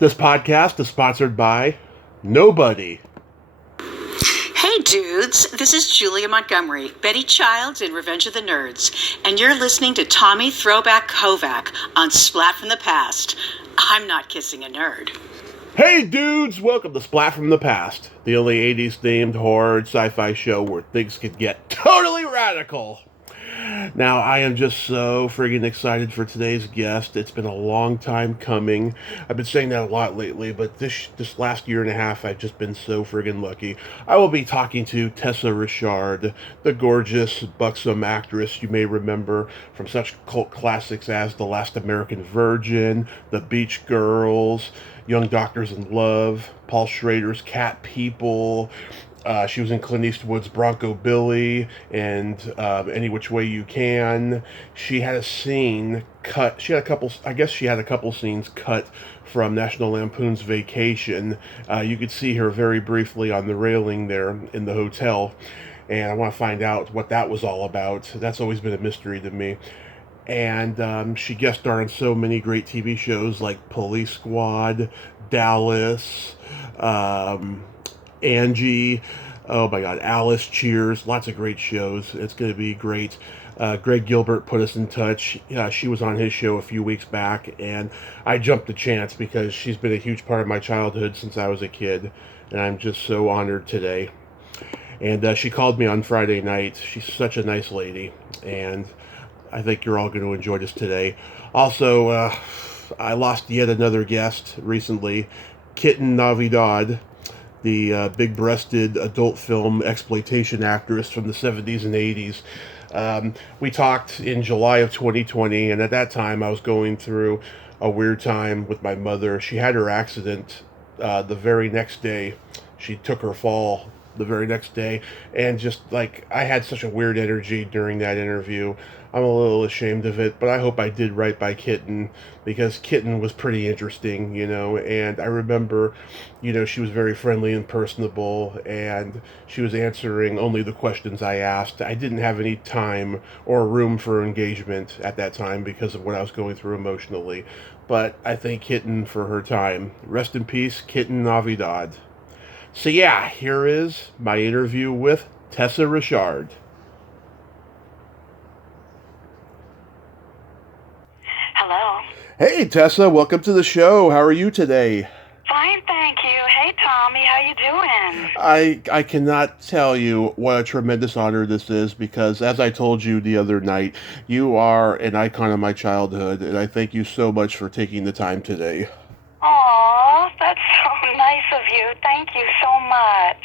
This podcast is sponsored by nobody. Hey dudes, this is Julia Montgomery, Betty Childs in Revenge of the Nerds, and you're listening to Tommy Throwback Kovac on Splat from the Past. I'm not kissing a nerd. Hey dudes, welcome to Splat from the Past, the only 80s themed horror and sci-fi show where things could get totally radical. Now, I am just so friggin' excited for today's guest. It's been a long time coming. I've been saying that a lot lately, but this last year and a half, I've just been so friggin' lucky. I will be talking to Tessa Richarde, the gorgeous, buxom actress you may remember from such cult classics as The Last American Virgin, The Beach Girls, Young Doctors in Love, Paul Schrader's Cat People. She was in Clint Eastwood's Bronco Billy and Any Which Way You Can. She had a scene cut. She had a couple. I guess she had a couple scenes cut from National Lampoon's Vacation. You could see her very briefly on the railing there in the hotel, and I want to find out what that was all about. That's always been a mystery to me. And she guest starred on so many great TV shows like Police Squad, Dallas, Angie, oh my God, Alice, Cheers, lots of great shows. It's going to be great. Greg Gilbert put us in touch. She was on his show a few weeks back, and I jumped the chance because she's been a huge part of my childhood since I was a kid, and I'm just so honored today. And she called me on Friday night. She's such a nice lady, and I think you're all going to enjoy this today. Also, I lost yet another guest recently, Kitten Navidad, the big-breasted adult film exploitation actress from the 70s and 80s. We talked in July of 2020, and at that time I was going through a weird time with my mother. She had her accident the very next day. She took her fall the very next day, and just like I had such a weird energy during that interview. I'm a little ashamed of it, but I hope I did right by Kitten because Kitten was pretty interesting, and I remember, she was very friendly and personable, and she was answering only the questions I asked. I didn't have any time or room for engagement at that time because of what I was going through emotionally, but I thank Kitten for her time. Rest in peace, Kitten Navidad. So yeah, here is my interview with Tessa Richarde. Hello. Hey Tessa, welcome to the show. How are you today? Fine, thank you. Hey, Tommy, how you doing? I cannot tell you what a tremendous honor this is because, as I told you the other night, you are an icon of my childhood, and I thank you so much for taking the time today. Aw, that's so nice of you. Thank you so much.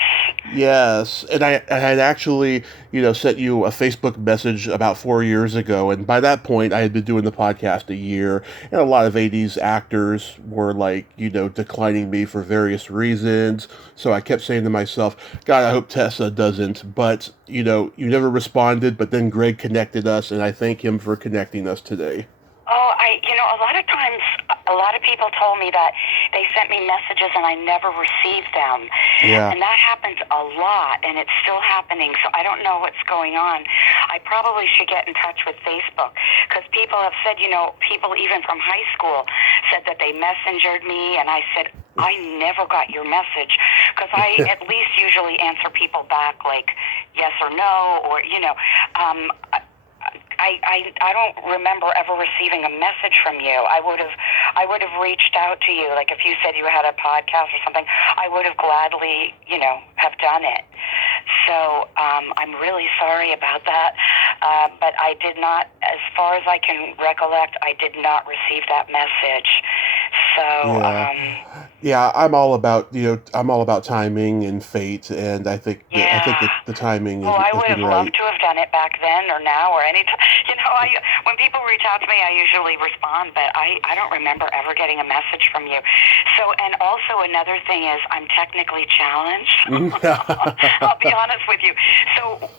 Yes, and I had actually, sent you a Facebook message about 4 years ago, and by that point, I had been doing the podcast a year, and a lot of 80s actors were like, declining me for various reasons, so I kept saying to myself, God, I hope Tessa doesn't, but, you never responded, but then Greg connected us, and I thank him for connecting us today. Oh, a lot of times, a lot of people told me that they sent me messages and I never received them. Yeah. And that happens a lot, and it's still happening, so I don't know what's going on. I probably should get in touch with Facebook, because people have said, people even from high school said that they messengered me, and I said, I never got your message, because I at least usually answer people back like yes or no, or, I don't remember ever receiving a message from you. I would have reached out to you. Like if you said you had a podcast or something, I would have gladly, have done it. So I'm really sorry about that. But I did not, as far as I can recollect, I did not receive that message. So yeah, I'm all about timing and fate, and I think the timing is well, I has would have been right. loved to have done it back then or now or any time. When people reach out to me, I usually respond, but I don't remember ever getting a message from you. So, and also another thing is I'm technically challenged. I'll be honest with you. So,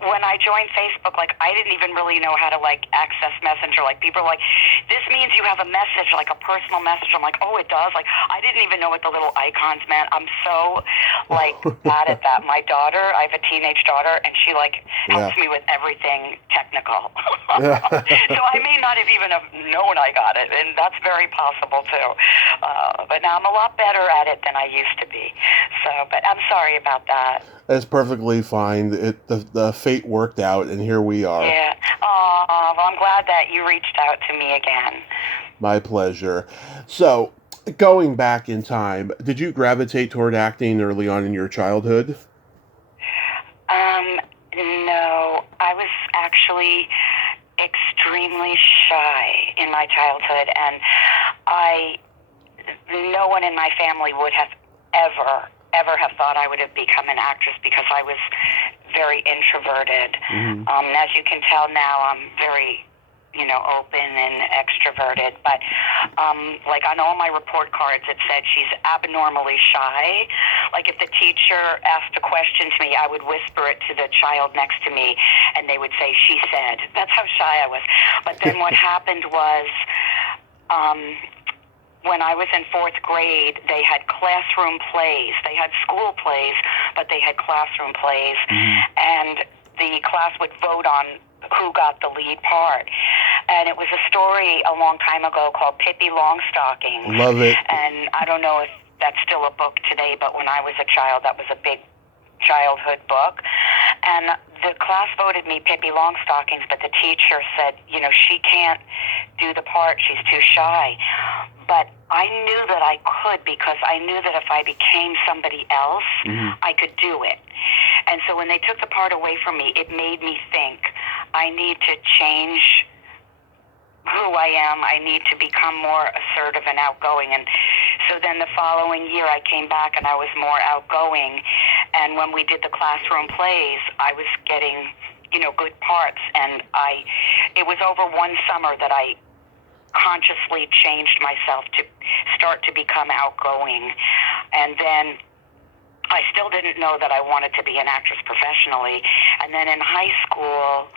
when I joined Facebook, like, I didn't even really know how to, like, access Messenger. Like, people are like, this means you have a message, like a personal message. I'm like, oh, it does? Like, I didn't even know what the little icons meant. I'm so, like, bad at that. My daughter, I have a teenage daughter, and she, like, helps me with everything technical. So I may not have even have known I got it, and that's very possible, too. But now I'm a lot better at it than I used to be. So, but I'm sorry about that. That's perfectly fine. The fate worked out, and here we are. Yeah. Oh, well, I'm glad that you reached out to me again. My pleasure. So, going back in time, did you gravitate toward acting early on in your childhood? No. I was actually extremely shy in my childhood, and no one in my family would have ever have thought I would have become an actress because I was very introverted. As you can tell now, I'm very, open and extroverted. But, like, on all my report cards, it said she's abnormally shy. Like, if the teacher asked a question to me, I would whisper it to the child next to me, and they would say, she said. That's how shy I was. But then what happened was, when I was in fourth grade, they had classroom plays. They had school plays, but they had classroom plays. And the class would vote on who got the lead part. And it was a story a long time ago called Pippi Longstocking. Love it. And I don't know if that's still a book today, but when I was a child, that was a big childhood book. And the class voted me Pippi Longstockings, but the teacher said, she can't do the part. She's too shy. But I knew that I could, because I knew that if I became somebody else, I could do it. And so when they took the part away from me, it made me think, I need to change who I am. I need to become more assertive and outgoing. And so then the following year I came back and I was more outgoing. And when we did the classroom plays, I was getting, good parts. And it was over one summer that I consciously changed myself to start to become outgoing. And then I still didn't know that I wanted to be an actress professionally. And then in high school,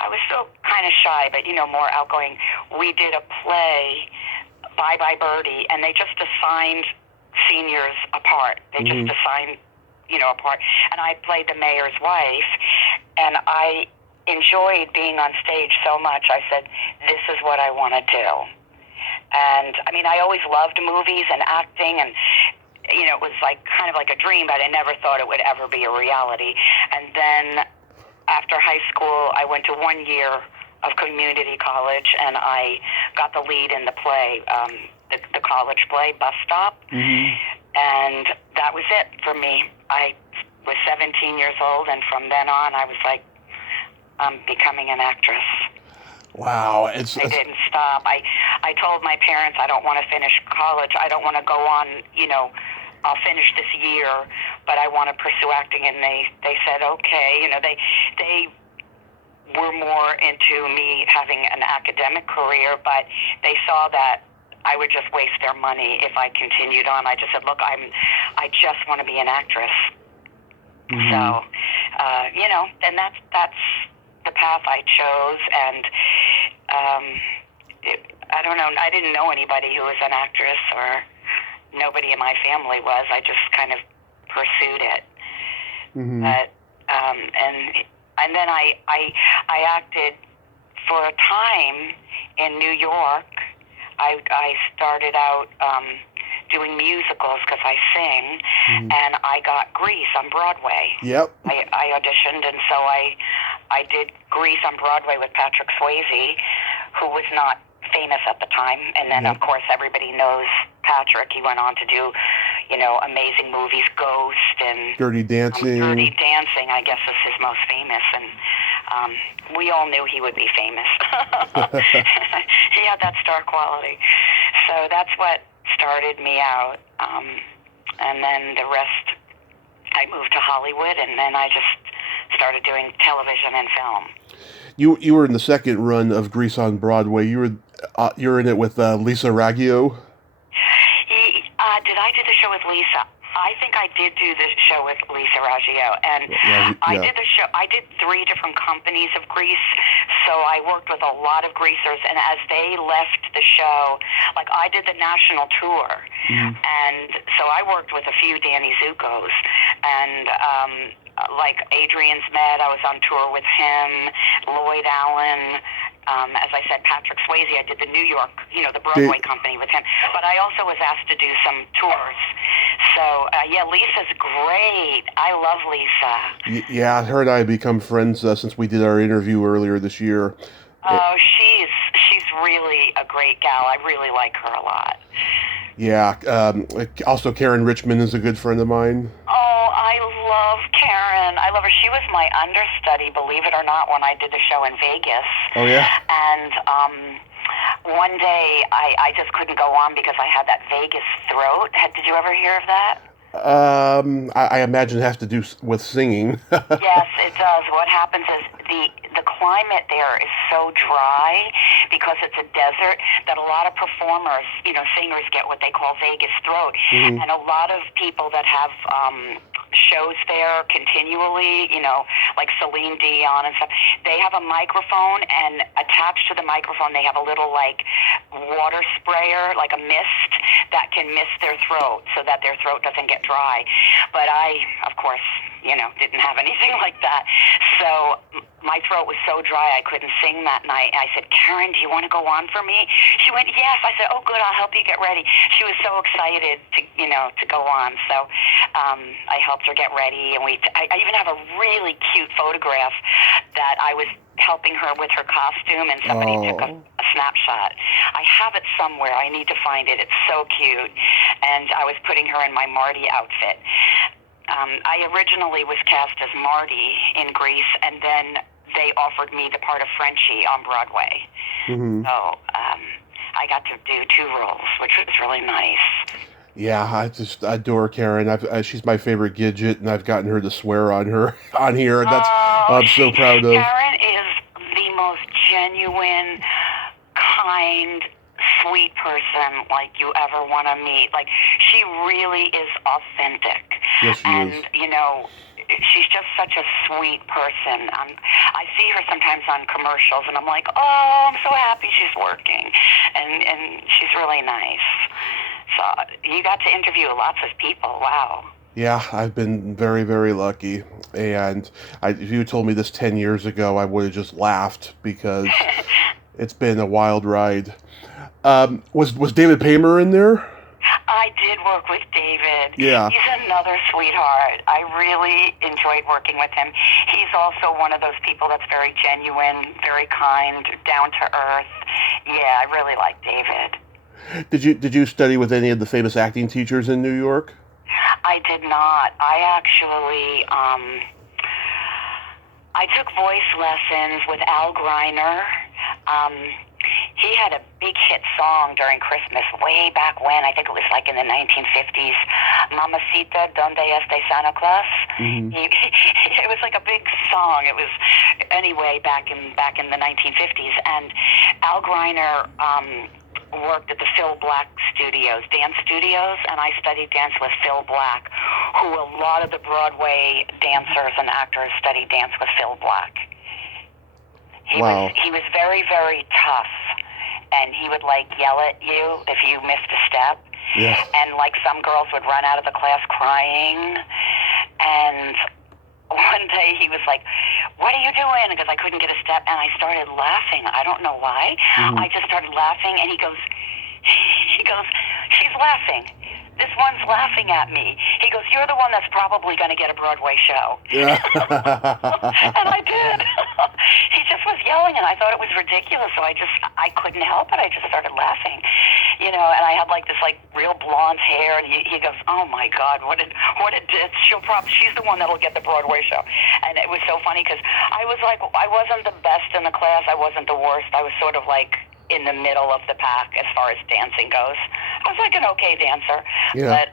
I was still kind of shy, but, more outgoing. We did a play, Bye Bye Birdie, and they just assigned seniors a part. They just assigned, a part. And I played the mayor's wife, and I enjoyed being on stage so much. I said, this is what I want to do. And, I always loved movies and acting, and, it was kind of like a dream, but I never thought it would ever be a reality. And then after high school, I went to 1 year of community college, and I got the lead in the play, the college play, Bus Stop. And that was it for me. I was 17 years old, and from then on, I was like, I'm becoming an actress. Wow. I didn't stop. I told my parents I don't want to finish college. I don't want to go on, I'll finish this year, but I want to pursue acting. And they said, okay. They were more into me having an academic career, but they saw that I would just waste their money if I continued on. I just said, look, I just want to be an actress. So, and that's the path I chose. And I don't know, I didn't know anybody who was an actress, or nobody in my family was. I just kind of pursued it. But and then I acted for a time in New York. I started out doing musicals because I sing, and I got Grease on Broadway. Yep. I auditioned, and so I did Grease on Broadway with Patrick Swayze, who was not famous at the time. And then, of course, everybody knows Patrick. He went on to do, amazing movies, Ghost and Dirty Dancing. Dirty Dancing, I guess, is his most famous. And we all knew he would be famous. He had that star quality. So that's what started me out. And then the rest, I moved to Hollywood, and then I just started doing television and film. You were in the second run of Grease on Broadway. You're in it with Lisa Raggio. Did I do the show with Lisa? I think I did do the show with Lisa Raggio, and Yeah. I did the show. I did 3 different companies of grease, so I worked with a lot of greasers. And as they left the show, like I did the national tour, and so I worked with a few Danny Zuko's, and like Adrian Zmed, I was on tour with him, Lloyd Allen. As I said, Patrick Swayze, I did the New York, the Broadway company with him. But I also was asked to do some tours. So, yeah, Lisa's great. I love Lisa. Yeah, her and I have become friends since we did our interview earlier this year. Oh, she's really a great gal. I really like her a lot. Yeah. Also, Karen Richmond is a good friend of mine. Oh, I love Karen. I love her. She was my understudy, believe it or not, when I did the show in Vegas. Oh, yeah? And one day I just couldn't go on because I had that Vegas throat. Did you ever hear of that? I imagine it has to do with singing. Yes, it does. What happens is the climate there is so dry because it's a desert that a lot of performers, singers get what they call Vegas throat. And a lot of people that have shows there continually, like Celine Dion and stuff, they have a microphone, and attached to the microphone they have a little water sprayer, like a mist that can mist their throat so that their throat doesn't get dry. But I, of course, didn't have anything like that. So my throat was so dry I couldn't sing that night. I said, Karen, do you want to go on for me? She went, yes. I said, oh, good, I'll help you get ready. She was so excited to go on. So I helped her get ready, and I even have a really cute photograph that I was helping her with her costume, and somebody took a snapshot. I have it somewhere. I need to find it. It's so cute. And I was putting her in my Marty outfit. I originally was cast as Marty in Grease, and then they offered me the part of Frenchie on Broadway. So I got to do 2 roles, which was really nice. Yeah, I just adore Karen. She's my favorite Gidget, and I've gotten her to swear on her on here. That's I'm so proud of. Karen is the most genuine, kind, sweet person like you ever want to meet. Like, she really is authentic. Yes, she and, is. She's just such a sweet person. I see her sometimes on commercials, and I'm like, oh, I'm so happy she's working. And she's really nice. So you got to interview lots of people. Wow. Yeah, I've been very, very lucky. And if you told me this 10 years ago, I would have just laughed because it's been a wild ride. Was David Paymer in there? I did work with David. Yeah. He's another sweetheart. I really enjoyed working with him. He's also one of those people that's very genuine, very kind, down to earth. Yeah, I really like David. Did you study with any of the famous acting teachers in New York? I did not. I actually I took voice lessons with Al Greiner. He had a big hit song during Christmas way back when. I think it was like in the 1950s. Mamacita, ¿Dónde está Santa Claus? It was like a big song. It was anyway back in the 1950s. And Al Greiner worked at the Phil Black Studios, dance studios, and I studied dance with Phil Black, who a lot of the Broadway dancers and actors study dance with Phil Black. He was very, very tough, and he would yell at you if you missed a step. Yeah. And some girls would run out of the class crying. And one day he was like, what are you doing? Because I couldn't get a step, and I started laughing. I don't know why. I just started laughing, and he goes, she's laughing. This one's laughing at me. He goes, you're the one that's probably going to get a Broadway show. Yeah. And I did. He just was yelling, and I thought it was ridiculous, so I couldn't help it. I just started laughing. And I had this real blonde hair, and he goes, oh my God, what a ditz. She's the one that'll get the Broadway show. And it was so funny because I was I wasn't the best in the class. I wasn't the worst. I was sort of in the middle of the pack as far as dancing goes. I was an okay dancer. Yeah.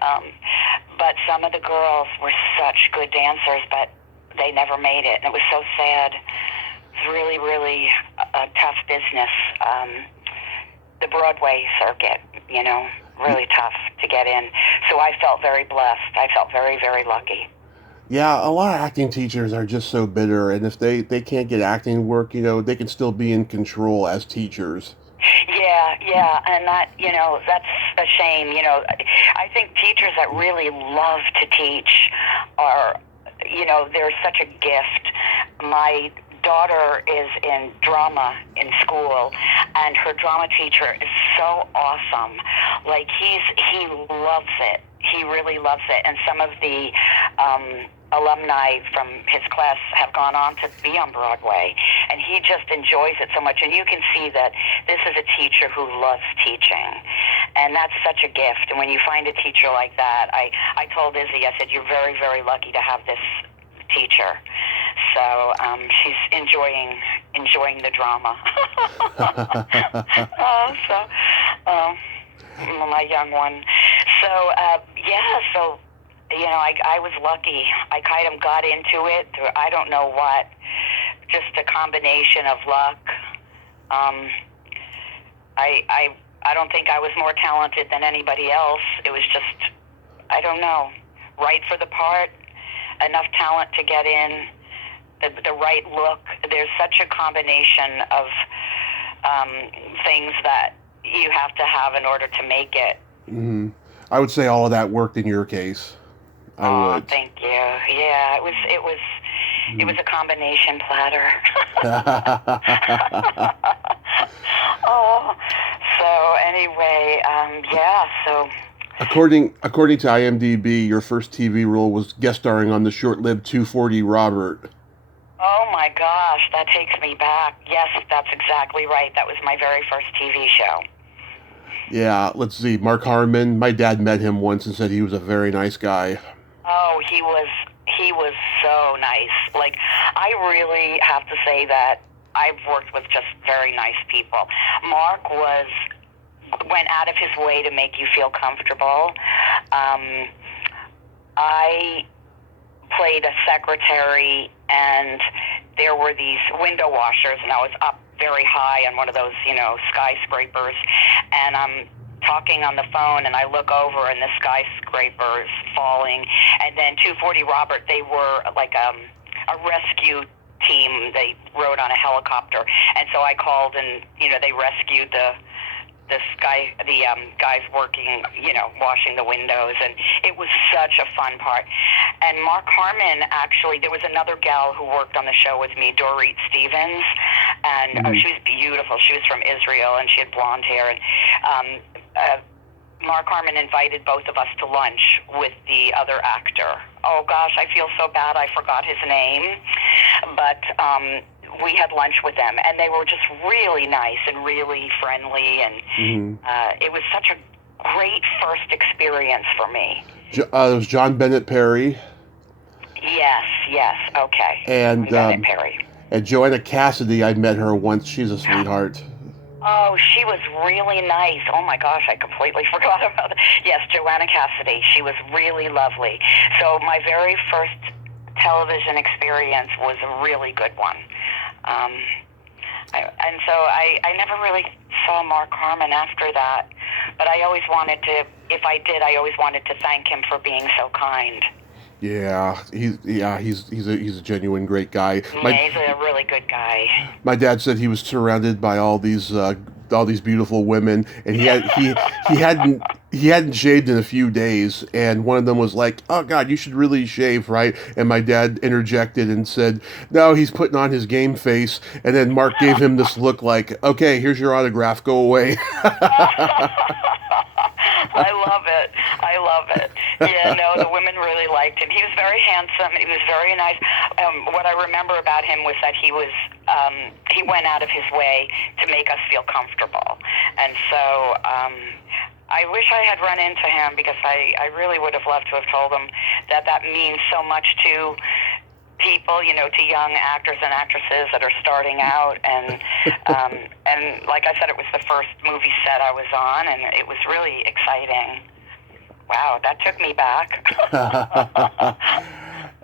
But some of the girls were such good dancers, but they never made it. And it was so sad. It was really, really a tough business. The Broadway circuit, really tough to get in. So I felt very blessed. I felt very, very lucky. Yeah, a lot of acting teachers are just so bitter, and if they can't get acting work, they can still be in control as teachers. Yeah, and that, that's a shame. I think teachers that really love to teach are, they're such a gift. My daughter is in drama in school, and her drama teacher is so awesome. Like, he loves it. He really loves it. And some of the alumni from his class have gone on to be on Broadway, and he just enjoys it so much. And you can see that this is a teacher who loves teaching, and that's such a gift. And when you find a teacher like that, I told Izzy, I said, you're very, very lucky to have this teacher. So she's enjoying the drama. My young one. So I was lucky. I kind of got into it through, I don't know what, just a combination of luck. I don't think I was more talented than anybody else. It was just, I don't know, right for the part, enough talent to get in, the right look. There's such a combination of things that you have to have in order to make it. Mm-hmm. I would say all of that worked in your case. I would. Thank you. Yeah, it was a combination platter. So anyway, so. According to IMDb, your first TV role was guest starring on the short-lived 240 Robert. Oh my gosh, that takes me back. Yes, that's exactly right. That was my very first TV show. Yeah, let's see. Mark Harmon, my dad met him once and said he was a very nice guy. Oh, he was so nice. Like, I really have to say that I've worked with just very nice people. Mark went out of his way to make you feel comfortable. I played a secretary, and there were these window washers, and I was up very high on one of those, skyscrapers, and I'm talking on the phone, and I look over, and the skyscraper is falling, and then 240 Robert, they were like a rescue team. They rode on a helicopter, and so I called, and they rescued the guys working, washing the windows, and it was such a fun part. And Mark Harmon, actually, there was another gal who worked on the show with me, Dorit Stevens, and she was beautiful. She was from Israel, and she had blonde hair, and Mark Harmon invited both of us to lunch with the other actor. Oh gosh, I feel so bad I forgot his name, but we had lunch with them, and they were just really nice and really friendly, and it was such a great first experience for me. It was John Bennett Perry. Yes, okay. And Bennett Perry. And Joanna Cassidy, I met her once. She's a sweetheart. Oh, she was really nice. Oh my gosh, I completely forgot about it. Yes, Joanna Cassidy. She was really lovely. So my very first television experience was a really good one. And so I never really saw Mark Harmon after that, but I always wanted to, if I did, I always wanted to thank him for being so kind. Yeah, he's a genuine great guy. He's a really good guy. My dad said he was surrounded by all these beautiful women, and he hadn't shaved in a few days, and one of them was like, "Oh God, you should really shave, right?" And my dad interjected and said, "No, he's putting on his game face." And then Mark gave him this look like, "Okay, here's your autograph, go away." I love it. Yeah, no, the women really liked him. He was very handsome. He was very nice. What I remember about him was that he went out of his way to make us feel comfortable. And so I wish I had run into him, because I really would have loved to have told him that means so much to people, to young actors and actresses that are starting out, and like I said, it was the first movie set I was on, and it was really exciting. Wow, that took me back.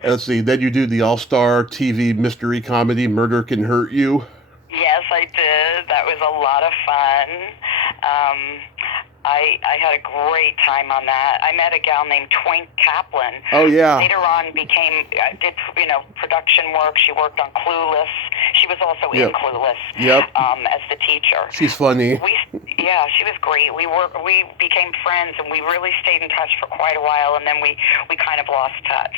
Let's see, then you do the all-star TV mystery comedy Murder Can Hurt You. Yes, I did. That was a lot of fun. I had a great time on that. I met a gal named Twink Kaplan. Oh, yeah. Later on did production work. She worked on Clueless. She was also in Clueless. Yep. As the teacher. She's funny. She was great. We became friends, and we really stayed in touch for quite a while, and then we kind of lost touch.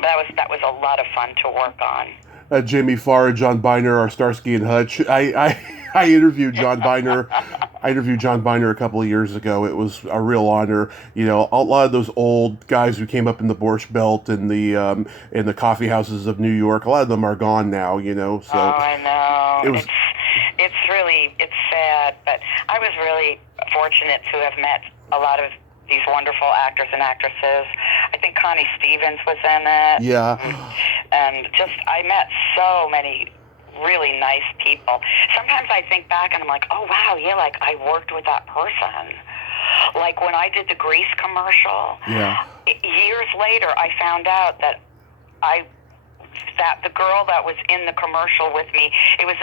But that was a lot of fun to work on. Jamie Farr and John Biner are Starsky and Hutch. I interviewed John Biner. I interviewed John Biner a couple of years ago. It was a real honor. You know, a lot of those old guys who came up in the Borscht Belt and the coffee houses of New York, a lot of them are gone now. You know, so. Oh, I know. It's sad, but I was really fortunate to have met a lot of these wonderful actors and actresses. I think Connie Stevens was in it. Yeah. And I met so many really nice people. Sometimes I think back and I'm like, oh, wow, yeah, like I worked with that person. Like when I did the Grease commercial, years later I found out that the girl that was in the commercial with me, it was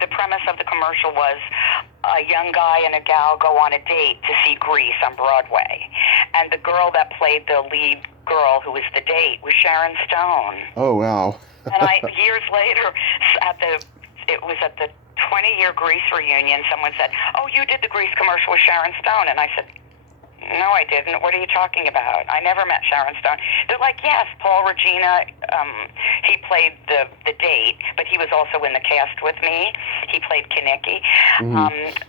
the premise of the commercial was a young guy and a gal go on a date to see Grease on Broadway. And the girl that played the lead girl who was the date was Sharon Stone. Oh, wow. And years later, it was at the 20-year Grease reunion, someone said, oh, you did the Grease commercial with Sharon Stone. And I said, no, I didn't. What are you talking about? I never met Sharon Stone. They're like, yes, Paul Regina, he played the date, but he was also in the cast with me. He played Kinnicky.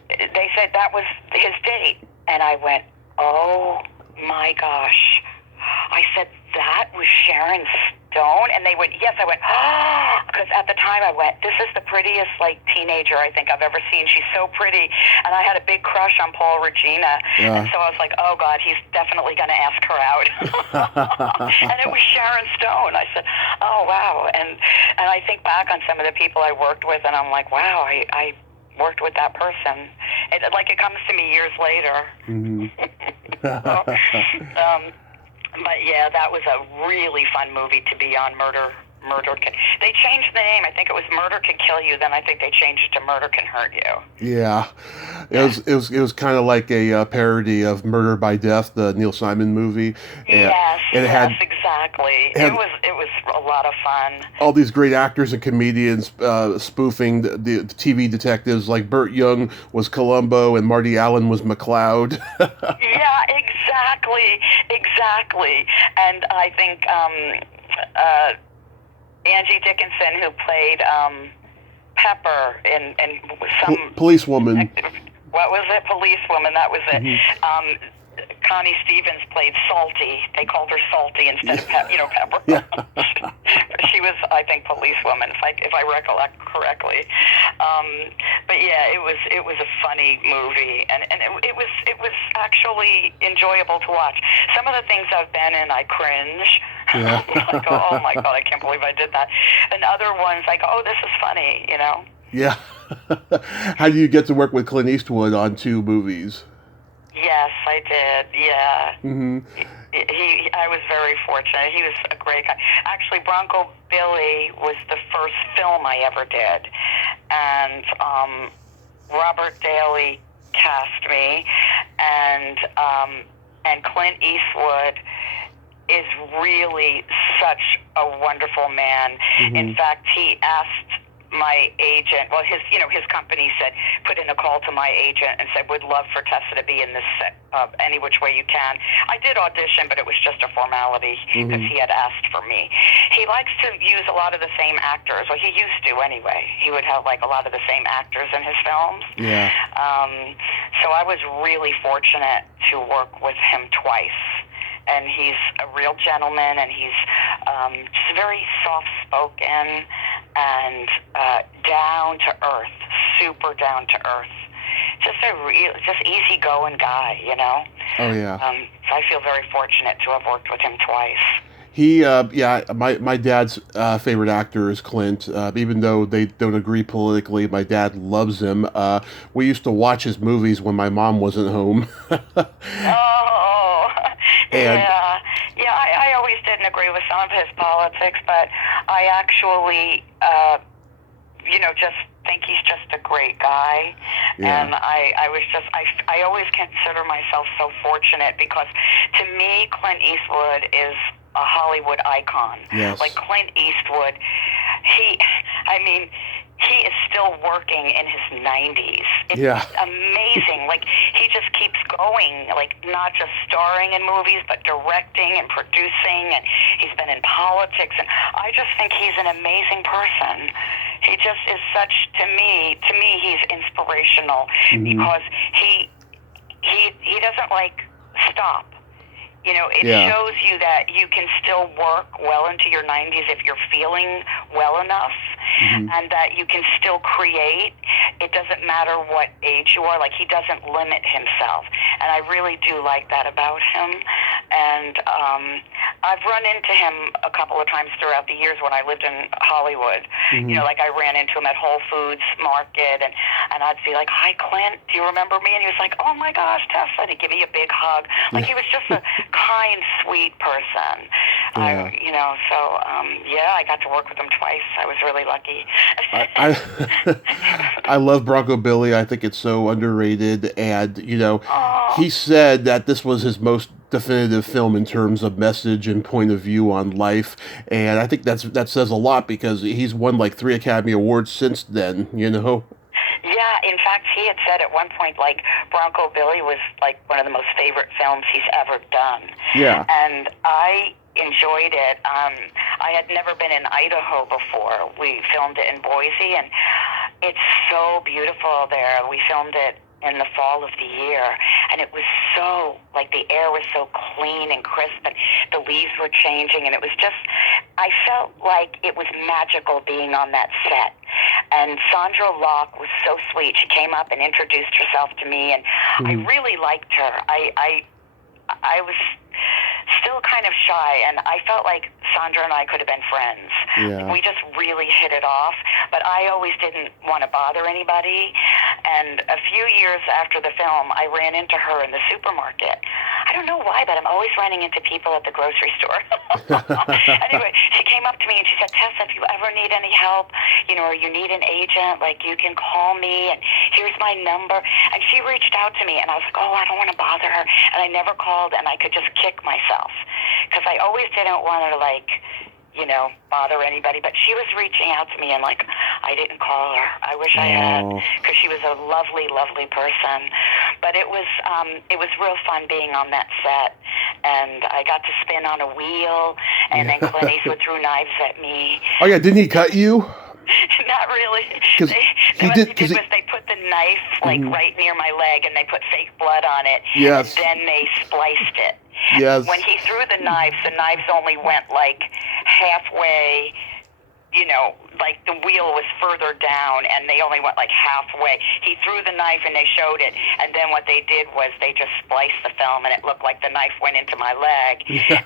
They said that was his date. And I went, oh, my gosh. I said, that was Sharon Stone? And they went, yes. I went, oh, because at the time I went, this is the prettiest, teenager I think I've ever seen. She's so pretty. And I had a big crush on Paul Regina. Yeah. And so I was like, oh, God, he's definitely going to ask her out. And it was Sharon Stone. I said, oh, wow. And I think back on some of the people I worked with, and I'm like, wow, I worked with that person. It comes to me years later. Mm-hmm. But yeah, that was a really fun movie to be on. They changed the name. I think it was Murder Can Kill You. Then I think they changed it to Murder Can Hurt You. Yeah, it was kind of like a parody of Murder by Death, the Neil Simon movie. Yes, exactly. It was a lot of fun. All these great actors and comedians spoofing the TV detectives, like Burt Young was Columbo and Marty Allen was McCloud. Yeah, exactly. And I think Angie Dickinson, who played Pepper in some Policewoman. What was it? Policewoman. That was it. Mm-hmm. Connie Stevens played Salty. They called her Salty instead of Pepper. Yeah. She was, I think, Policewoman, if I recollect correctly. But yeah, it was a funny movie, and it was actually enjoyable to watch. Some of the things I've been in, I cringe. Yeah. I go, oh my God, I can't believe I did that. And other ones, I go, oh, this is funny, Yeah. How do you get to work with Clint Eastwood on 2 movies? Yes, I did. Yeah. Mm-hmm. I was very fortunate. He was a great guy. Actually, Bronco Billy was the first film I ever did, and Robert Daly cast me, and Clint Eastwood is really such a wonderful man. Mm-hmm. In fact, he asked my agent, well, his company said, put in a call to my agent and said, would love for Tessa to be in this any which way you can. I did audition, but it was just a formality because he had asked for me. He likes to use a lot of the same actors. Well, he used to anyway. He would have a lot of the same actors in his films. Yeah. So I was really fortunate to work with him twice. And he's a real gentleman, and he's just very soft-spoken and down to earth, super down to earth. Just easygoing guy, Oh yeah. So I feel very fortunate to have worked with him twice. He, my dad's favorite actor is Clint. Even though they don't agree politically, my dad loves him. We used to watch his movies when my mom wasn't home. Oh, yeah. I always didn't agree with some of his politics, but I actually, just think he's just a great guy. Yeah. And I always consider myself so fortunate because to me, Clint Eastwood is a Hollywood icon. Yes. Like Clint Eastwood, he is still working in his 90s. It's amazing. Like, he just keeps going, like, not just starring in movies, but directing and producing, and he's been in politics. And I just think he's an amazing person. He just is such, to me, he's inspirational because he doesn't, like, stop. You know, it shows you that you can still work well into your 90s if you're feeling well enough, and that you can still create. It doesn't matter what age you are. Like, he doesn't limit himself. And I really do like that about him. And I've run into him a couple of times throughout the years when I lived in Hollywood. You know, like I ran into him at Whole Foods Market, and I'd be like, "Hi, Clint, do you remember me?" And he was like, "Oh my gosh, Tessa," and he'd give me a big hug. Like, he was just a kind, sweet person. I got to work with him twice. I was really lucky. I love Bronco Billy. I think it's so underrated, and he said that this was his most definitive film in terms of message and point of view on life, and I think that says a lot because he's won like 3 Academy Awards since then. Yeah, in fact, he had said at one point, like, Bronco Billy was, like, one of the most favorite films he's ever done. Yeah. And I enjoyed it. I had never been in Idaho before. We filmed it in Boise, and it's so beautiful there. We filmed it in the fall of the year, and it was so, like, the air was so clean and crisp, and the leaves were changing, and it was just, I felt like it was magical being on that set. And Sandra Locke was so sweet. She came up and introduced herself to me, and I really liked her. I was still kind of shy, and I felt like Sandra and I could have been friends. Yeah. We just really hit it off, but I always didn't want to bother anybody. And a few years after the film, I ran into her in the supermarket. I don't know why, but I'm always running into people at the grocery store. Anyway, she came up to me and she said, "Tessa, if you ever need any help, or you need an agent, like, you can call me, and here's my number." And she reached out to me, and I was like, "Oh, I don't want to bother her." And I never called, and I could just kick myself because I always didn't want to, like, bother anybody. But she was reaching out to me, and, like, I didn't call her. I wish I had, because she was a lovely, lovely person. But it was real fun being on that set, and I got to spin on a wheel, and then Clint Eastwood threw knives at me. Oh yeah, didn't he cut you? Not really. What they did was they put the knife, like, right near my leg, and they put fake blood on it. Yes. And then they spliced it. Yes. When he threw the knives only went, like, halfway, like the wheel was further down, and they only went, like, halfway. He threw the knife, and they showed it, and then what they did was they just spliced the film, and it looked like the knife went into my leg.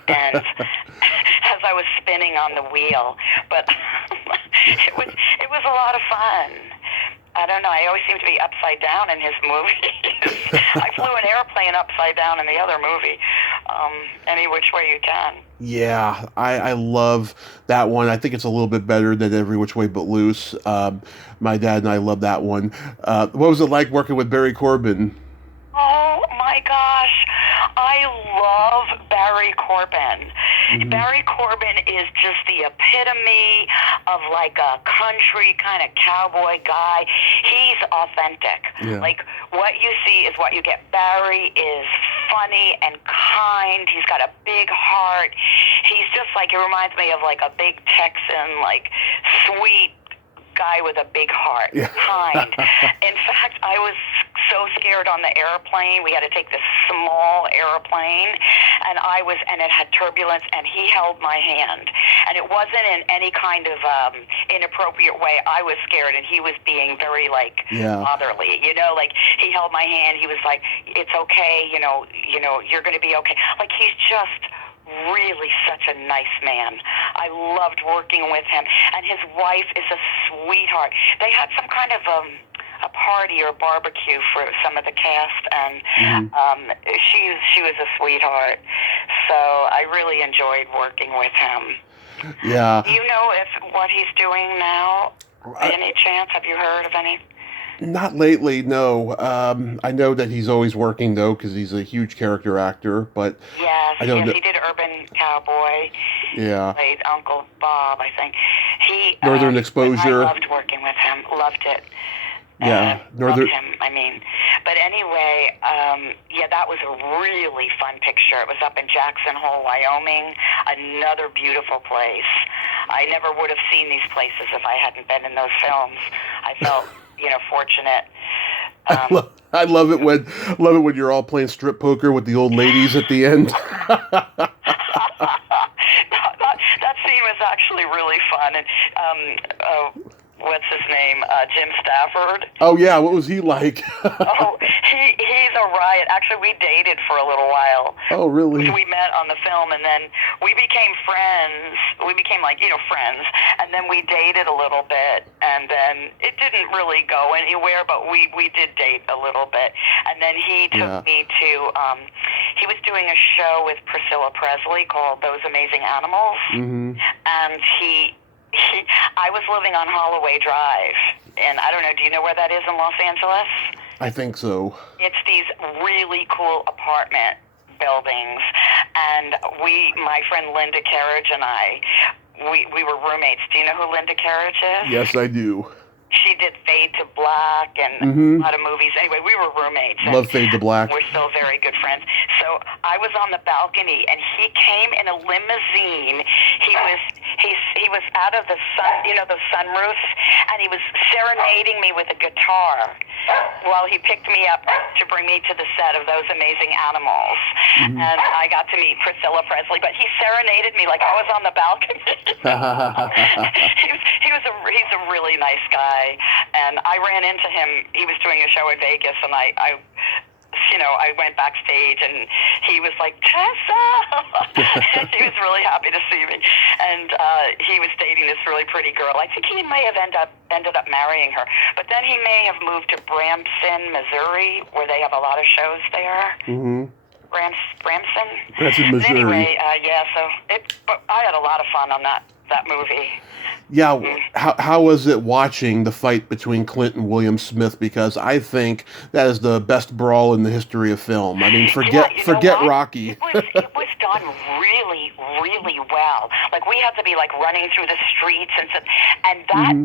And as I was spinning on the wheel, but it was a lot of fun. I don't know. I always seem to be upside down in his movies. I flew an airplane upside down in the other movie. Any which way you can. Yeah, I love that one. I think it's a little bit better than Every Which Way But Loose. My dad and I love that one. What was it like working with Barry Corbin? Oh my gosh, I love Barry Corbin. Barry Corbin is just the epitome of, like, a country kind of cowboy guy. He's authentic. Yeah. Like, what you see is what you get. Barry is funny and kind. He's got a big heart. He's just like, he reminds me of, like, a big Texan, like, sweet guy with a big heart, kind. In fact, I was so scared on the airplane. We had to take this small airplane, and it had turbulence, and he held my hand. And it wasn't in any kind of inappropriate way. I was scared, and he was being very, like, fatherly, like, he held my hand. He was like, "It's okay, you're going to be okay." Like, he's just really such a nice man. I loved working with him, and his wife is a sweetheart. They had some kind of a party or barbecue for some of the cast, and she was a sweetheart. So I really enjoyed working with him. Yeah. Do you know if what he's doing now? By any chance, have you heard of any? Not lately, no. I know that he's always working though, because he's a huge character actor. But Yes, I don't yes, know. he did Urban Cowboy. Yeah, Played Uncle Bob, I think. He, Northern I Exposure. loved working with him. Loved it. Yeah, Loved Northern. him, I mean. But anyway, yeah, that was a really fun picture. It was up in Jackson Hole, Wyoming. Another beautiful place. I never would have seen these places if I hadn't been in those films. I felt, fortunate. I love it when you're all playing strip poker with the old ladies at the end. that scene was actually really fun. And what's his name? Jim Stafford. Oh yeah, what was he like? Oh, he's a riot. Actually, we dated for a little while. Oh really? We met on the film, and then we became friends. We became friends, and then we dated a little bit, and then it didn't really go anywhere, but we did date a little bit. And then he took me to, he was doing a show with Priscilla Presley called Those Amazing Animals, and I was living on Holloway Drive, and I don't know, do you know where that is in Los Angeles? I think so. It's these really cool apartment buildings, and my friend Linda Carriage and I, we were roommates. Do you know who Linda Carriage is? Yes, I do. She did Fade to Black and a lot of movies. Anyway, we were roommates. Love Fade to Black. We're still very good friends. So I was on the balcony, and he came in a limousine. He was out of the the sunroof, and he was serenading me with a guitar while he picked me up to bring me to the set of Those Amazing Animals. And I got to meet Priscilla Presley, but he serenaded me like I was on the balcony. He's a really nice guy, and I ran into him. He was doing a show in Vegas, and I went backstage, and he was like, Tessa! He was really happy to see me. And he was dating this really pretty girl. I think he may have ended up marrying her. But then he may have moved to Branson, Missouri, where they have a lot of shows there. Branson, Missouri. Anyway, but I had a lot of fun on that movie. Yeah, how was it watching the fight between Clint and William Smith? Because I think that is the best brawl in the history of film. I mean, forget Rocky. It was done really, really well. Like, we had to be running through the streets and that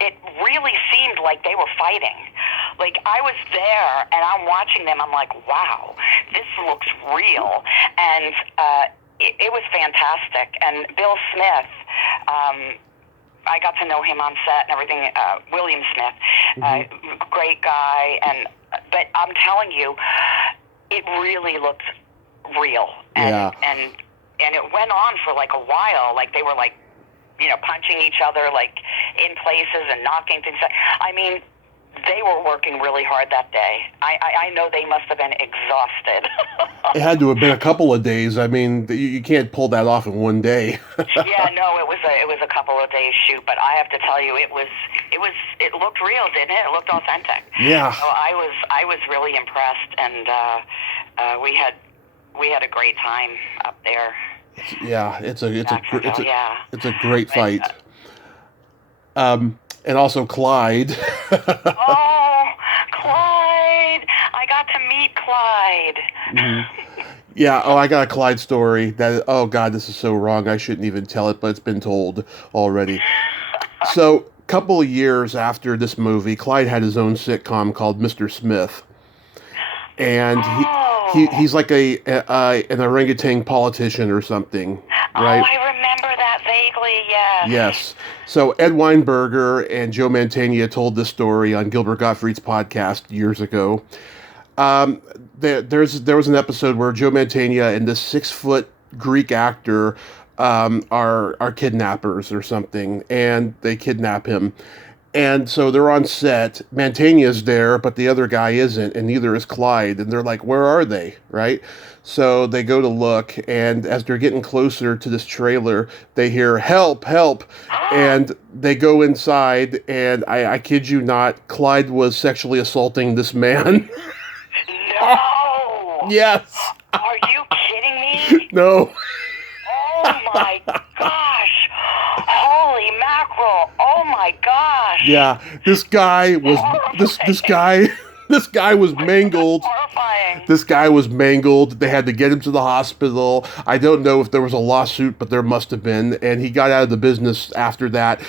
it really seemed like they were fighting. Like, I was there and I'm watching them. I'm like, wow, this looks real, and it was fantastic. And Bill Smith. I got to know him on set and everything. William Smith, great guy, but I'm telling you, it really looked real, and it went on for a while. Like, they were punching each other in places and knocking things out. I mean, they were working really hard that day. I know they must have been exhausted. It had to have been a couple of days. I mean, you can't pull that off in one day. Yeah, no, it was a couple of days shoot, but I have to tell you, it looked real, didn't it? It looked authentic. Yeah. So I was really impressed, and we had a great time up there. Yeah, it's a great fight. And also Clyde. Oh, Clyde! I got to meet Clyde. Yeah, I got a Clyde story. Oh God, this is so wrong. I shouldn't even tell it, but it's been told already. So, a couple of years after this movie, Clyde had his own sitcom called Mr. Smith. And he's like an orangutan politician or something, right? Oh, I remember that vaguely, yeah. Yes. So Ed Weinberger and Joe Mantegna told this story on Gilbert Gottfried's podcast years ago. There was an episode where Joe Mantegna and this 6-foot Greek actor are kidnappers or something, and they kidnap him. And so they're on set. Mantegna's there, but the other guy isn't, and neither is Clyde. And they're like, where are they? Right? So they go to look, and as they're getting closer to this trailer, they hear, help, help. And they go inside, and I kid you not, Clyde was sexually assaulting this man. No! Yes! Are you kidding me? No. Oh my gosh! Holy mackerel! Oh my gosh! Yeah, this guy was this guy this guy was mangled. Horrifying. This guy was mangled. They had to get him to the hospital. I don't know if there was a lawsuit, but there must have been. And he got out of the business after that.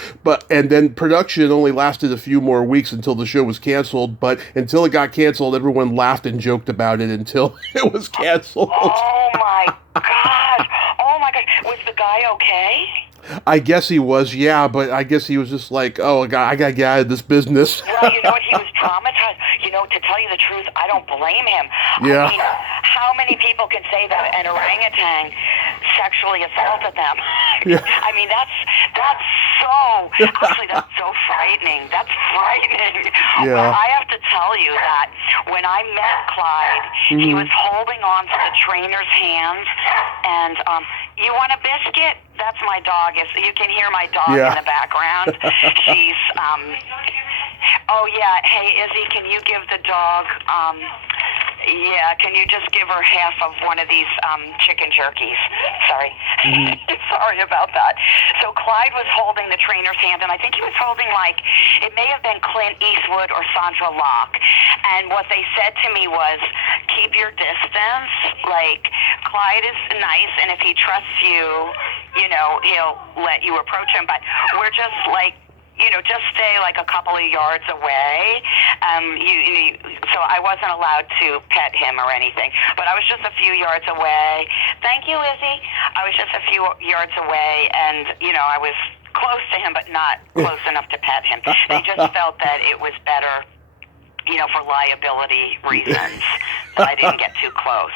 And then production only lasted a few more weeks until the show was canceled. But until it got canceled, everyone laughed and joked about it until it was canceled. Oh my God. Oh my God. Was the guy okay? I guess he was, yeah, but I guess he was just like, oh, God, I gotta get out of this business. Well, you know what? He was traumatized. You know, to tell you the truth, I don't blame him. Yeah. I mean, how many people can say that an orangutan sexually assaulted them? Yeah. I mean, that's so frightening. That's frightening. Yeah. Well, I have to tell you that when I met Clyde, he was holding on to the trainer's hands, and you want a biscuit? That's my dog. You can hear my dog in the background. She's, oh yeah, hey Izzy, can you give the dog, can you just give her half of one of these chicken jerkies? Sorry. Sorry about that. So Clyde was holding the trainer's hand, and I think he was holding it may have been Clint Eastwood or Sandra Locke. And what they said to me was, keep your distance. Clyde is nice, and if he trusts you, he'll let you approach him. But we're just just stay a couple of yards away. So I wasn't allowed to pet him or anything, but I was just a few yards away. Thank you, Izzy. I was just a few yards away, and I was close to him, but not close enough to pet him. They just felt that it was better, for liability reasons, that I didn't get too close.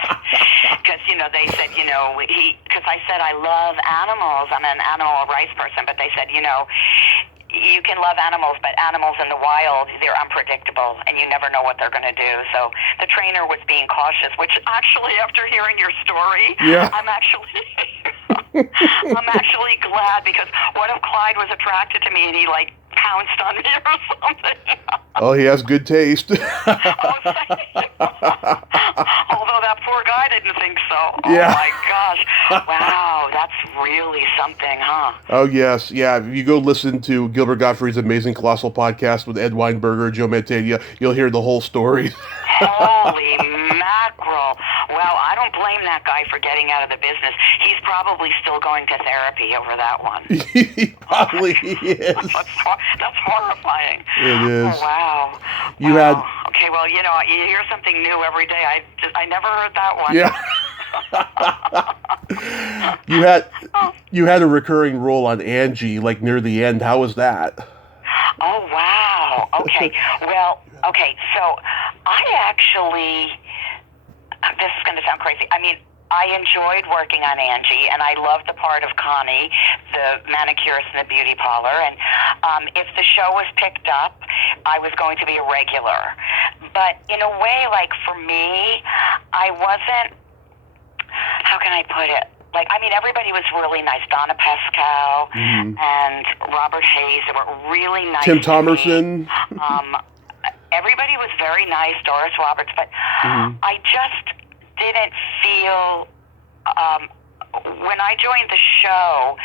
Because, they said, because I said I love animals. I'm an animal rights person, but they said, you can love animals, but animals in the wild, they're unpredictable, and you never know what they're going to do. So the trainer was being cautious, which actually, after hearing your story, I'm actually glad, because what if Clyde was attracted to me and he pounced on me or something? Oh, he has good taste. Although that poor guy didn't think so. Yeah. Oh my gosh. Wow, that's really something, huh? Oh, yes. Yeah. If you go listen to Gilbert Gottfried's Amazing Colossal Podcast with Ed Weinberger, Joe Mantegna, you'll hear the whole story. Holy mackerel. Well, I don't blame that guy for getting out of the business. He's probably still going to therapy over that one. He probably is. That's horrifying. It is. Oh, wow. You had... Okay, well, you hear something new every day. I never heard that one. Yeah. You had a recurring role on Angie, near the end. How was that? Oh, wow. Okay. Well, so I actually, this is going to sound crazy. I mean, I enjoyed working on Angie, and I loved the part of Connie, the manicurist in the beauty parlor. And if the show was picked up, I was going to be a regular. But in a way, for me, I wasn't, how can I put it? Everybody was really nice. Donna Pescow and Robert Hayes, they were really nice. Tim Thomerson. Everybody was very nice, Doris Roberts, but I just didn't feel, when I joined the show,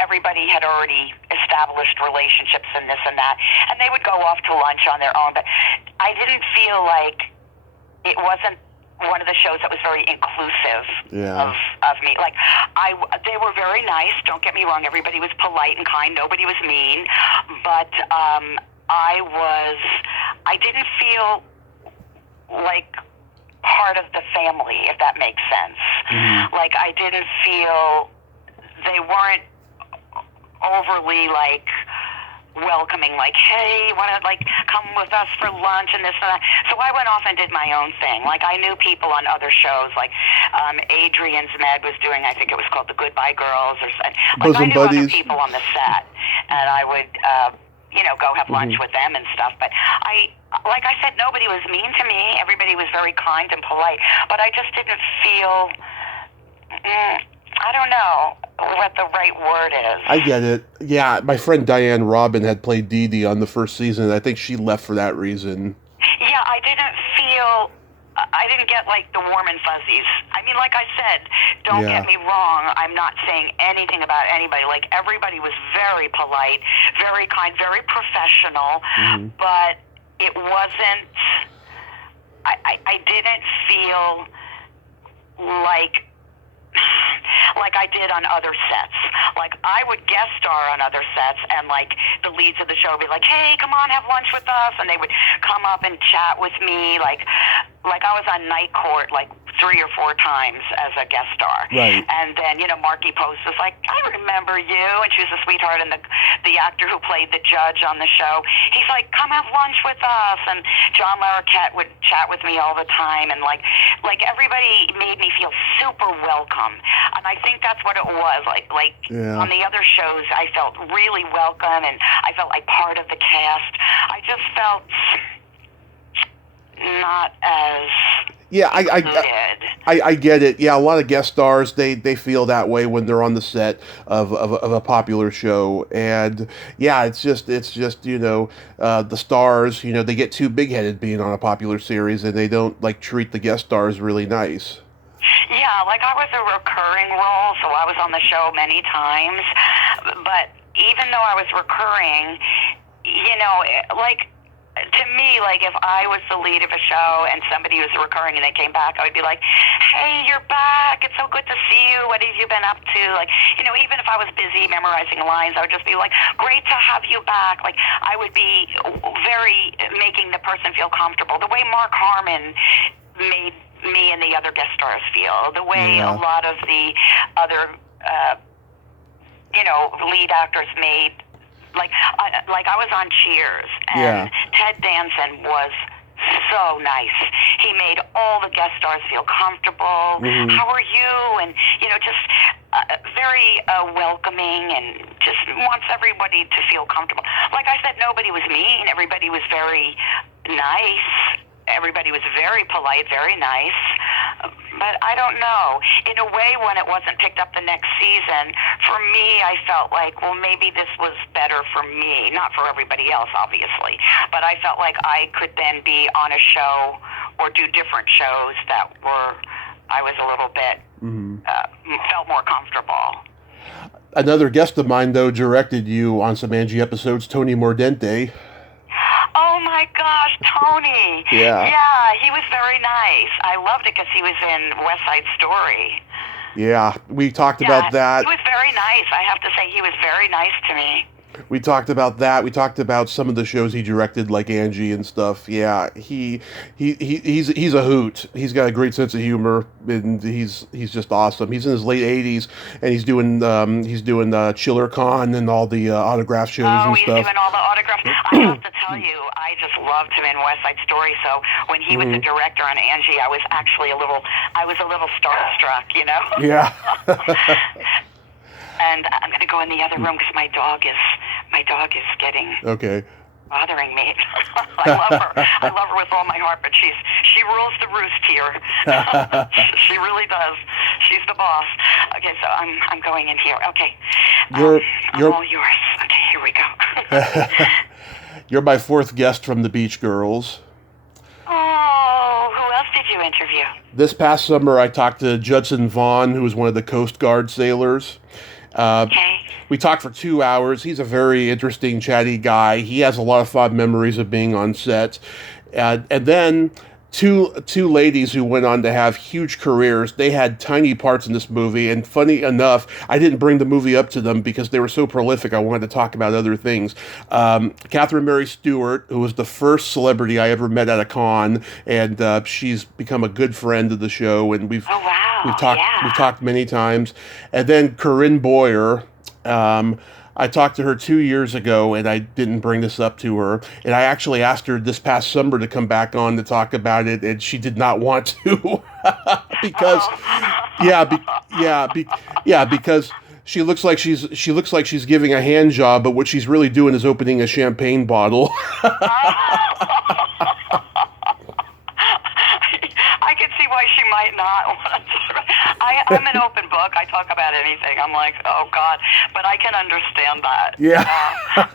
everybody had already established relationships and this and that, and they would go off to lunch on their own, but I didn't feel like it wasn't one of the shows that was very inclusive of me. They were very nice, don't get me wrong, everybody was polite and kind, nobody was mean, but I didn't feel like part of the family, if that makes sense. I didn't feel, they weren't overly welcoming, hey, you want to come with us for lunch and this and that. So I went off and did my own thing. I knew people on other shows, Adrian Zmed was doing, I think it was called The Goodbye Girls, or Bosom I knew Buddies. other people on the set, and I would go have lunch with them and stuff. But like I said, nobody was mean to me. Everybody was very kind and polite. But I just didn't feel, I don't know what the right word is. I get it. Yeah, my friend Diane Robin had played Dee Dee on the first season, and I think she left for that reason. Yeah, I didn't feel, I didn't get like the warm and fuzzies. I mean, like I said, don't Yeah. get me wrong. I'm not saying anything about anybody. Like, everybody was very polite, very kind, very professional, but it wasn't, I didn't feel like I did on other sets. Like, I would guest star on other sets, and like the leads of the show would be like, "Hey, come on, have lunch with us," and they would come up and chat with me. Like I was on Night Court like 3 or 4 times as a guest star. Right. And then, Marky Post was like, "I remember you," and she was a sweetheart. And the actor who played the judge on the show, he's like, "Come have lunch with us." And John Larroquette would chat with me all the time, and like everybody made me feel super welcome. And I think that's what it was. Like Yeah. on the other shows, I felt really welcome, and I felt like part of the cast. I just felt not as Yeah, included. I get it. Yeah, a lot of guest stars, they feel that way when they're on the set of a popular show, and yeah, it's just the stars, they get too big headed being on a popular series, and they don't like treat the guest stars really nice. Yeah, like I was a recurring role, so I was on the show many times. But even though I was recurring, to me, like if I was the lead of a show and somebody was recurring and they came back, I would be like, "Hey, you're back. It's so good to see you. What have you been up to?" Like, even if I was busy memorizing lines, I would just be like, "Great to have you back." Like, I would be very making the person feel comfortable. The way Mark Harmon made me and the other guest stars feel, the way a lot of the other, lead actors made. Like I was on Cheers, and Ted Danson was so nice. He made all the guest stars feel comfortable. How are you? And just very welcoming, and just wants everybody to feel comfortable. Like I said, nobody was mean. Everybody was very nice. Everybody was very polite, very nice. But I don't know. In a way, when it wasn't picked up the next season, for me, I felt like, well, maybe this was better for me. Not for everybody else, obviously. But I felt like I could then be on a show or do different shows that I was a little bit, felt more comfortable. Another guest of mine, though, directed you on some Angie episodes, Tony Mordente. Oh my gosh, Tony. Yeah. Yeah, he was very nice. I loved it because he was in West Side Story. Yeah, we talked about that. He was very nice. I have to say, he was very nice to me. We talked about that. We talked about some of the shows he directed, like Angie and stuff. Yeah, he's a hoot. He's got a great sense of humor, and he's just awesome. He's in his late 80s, and he's doing Chiller Con and all the autograph shows and stuff. Oh, he's doing all the autographs. I have to tell you, I just loved him in West Side Story. So when he was the director on Angie, I was actually a little starstruck, Yeah. And I'm going to go in the other room because my dog is getting bothering me. I love her with all my heart, but she rules the roost here. She really does. She's the boss. Okay, so I'm going in here. Okay, I'm all yours. Okay, here we go. You're my 4th guest from the Beach Girls. Oh, who else did you interview? This past summer, I talked to Judson Vaughn, who was one of the Coast Guard sailors. Okay. We talked for 2 hours. He's a very interesting, chatty guy. He has a lot of fond memories of being on set. And then two ladies who went on to have huge careers. They had tiny parts in this movie, and funny enough, I didn't bring the movie up to them because they were so prolific. I wanted to talk about other things. Catherine Mary Stewart, who was the first celebrity I ever met at a con, and she's become a good friend of the show, and we've talked many times. And then Corinne Boyer. I talked to her 2 years ago, and I didn't bring this up to her. And I actually asked her this past summer to come back on to talk about it, and she did not want to because, because she looks like she's giving a hand job, but what she's really doing is opening a champagne bottle. I can see why she might not want to. I'm an open book. I talk about anything. I'm like, oh God, but I can understand that. Yeah.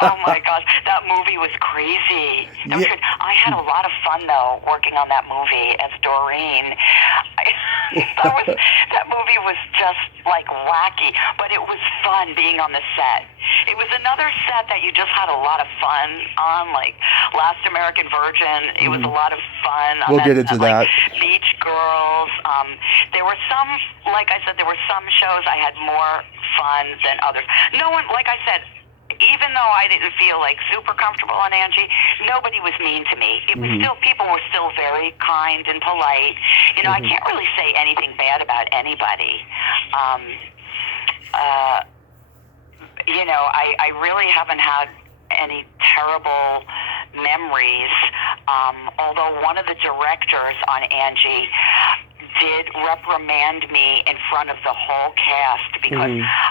Oh my gosh, that movie was crazy. That was Yeah. good. I had a lot of fun though working on that movie as Doreen. That movie was just like wacky, but it was fun being on the set. It was another set that you just had a lot of fun on, like Last American Virgin. It was a lot of fun. On We'll get into that. Beach Girls. There were some, like I said, there were some shows I had more fun than others. No one, like I said, even though I didn't feel like super comfortable on Angie, nobody was mean to me. It was still, people were still very kind and polite. You know, I can't really say anything bad about anybody. You know, I really haven't had any terrible memories, although one of the directors on Angie did reprimand me in front of the whole cast because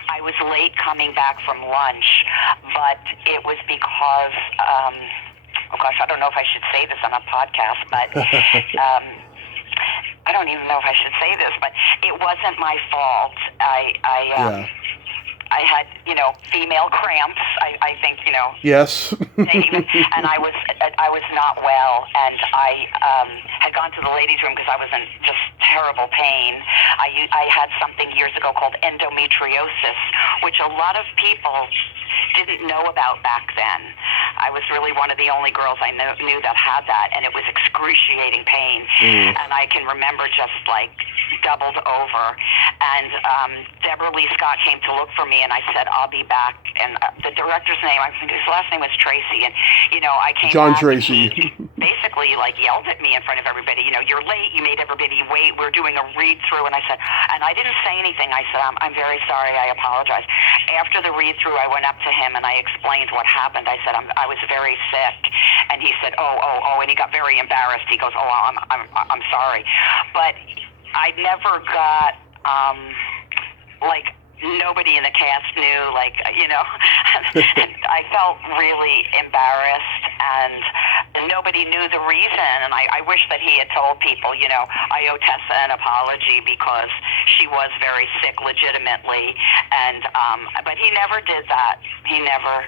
I was late coming back from lunch, but it was because, oh gosh, I don't know if I should say this on a podcast, but I don't even know if I should say this, but it wasn't my fault. I had, you know, female cramps. I think, you know. Yes. And I was not well, and I had gone to the ladies' room because I was in just terrible pain. I had something years ago called endometriosis, which a lot of people didn't know about back then. I was really one of the only girls I knew that had that, and it was excruciating pain. And I can remember just like doubled over. And Deborah Lee Scott came to look for me, and I said, I'll be back. And the director's name, I think his last name was Tracy. And, you know, I came John back, Tracy. And he basically like yelled at me in front of everybody. You know, you're late. You made everybody wait. We're doing a read-through. And I said, and I didn't say anything. I said, I'm very sorry. I apologize. After the read-through, I went up to him and I explained what happened. I said, I was very sick. And he said, oh, and he got very embarrassed. He goes, I'm sorry. But I never got, like, nobody in the cast knew, like, you know, and I felt really embarrassed, and nobody knew the reason, and I wish that he had told people, you know, I owe Tessa an apology because she was very sick legitimately, and, but he never did that. He never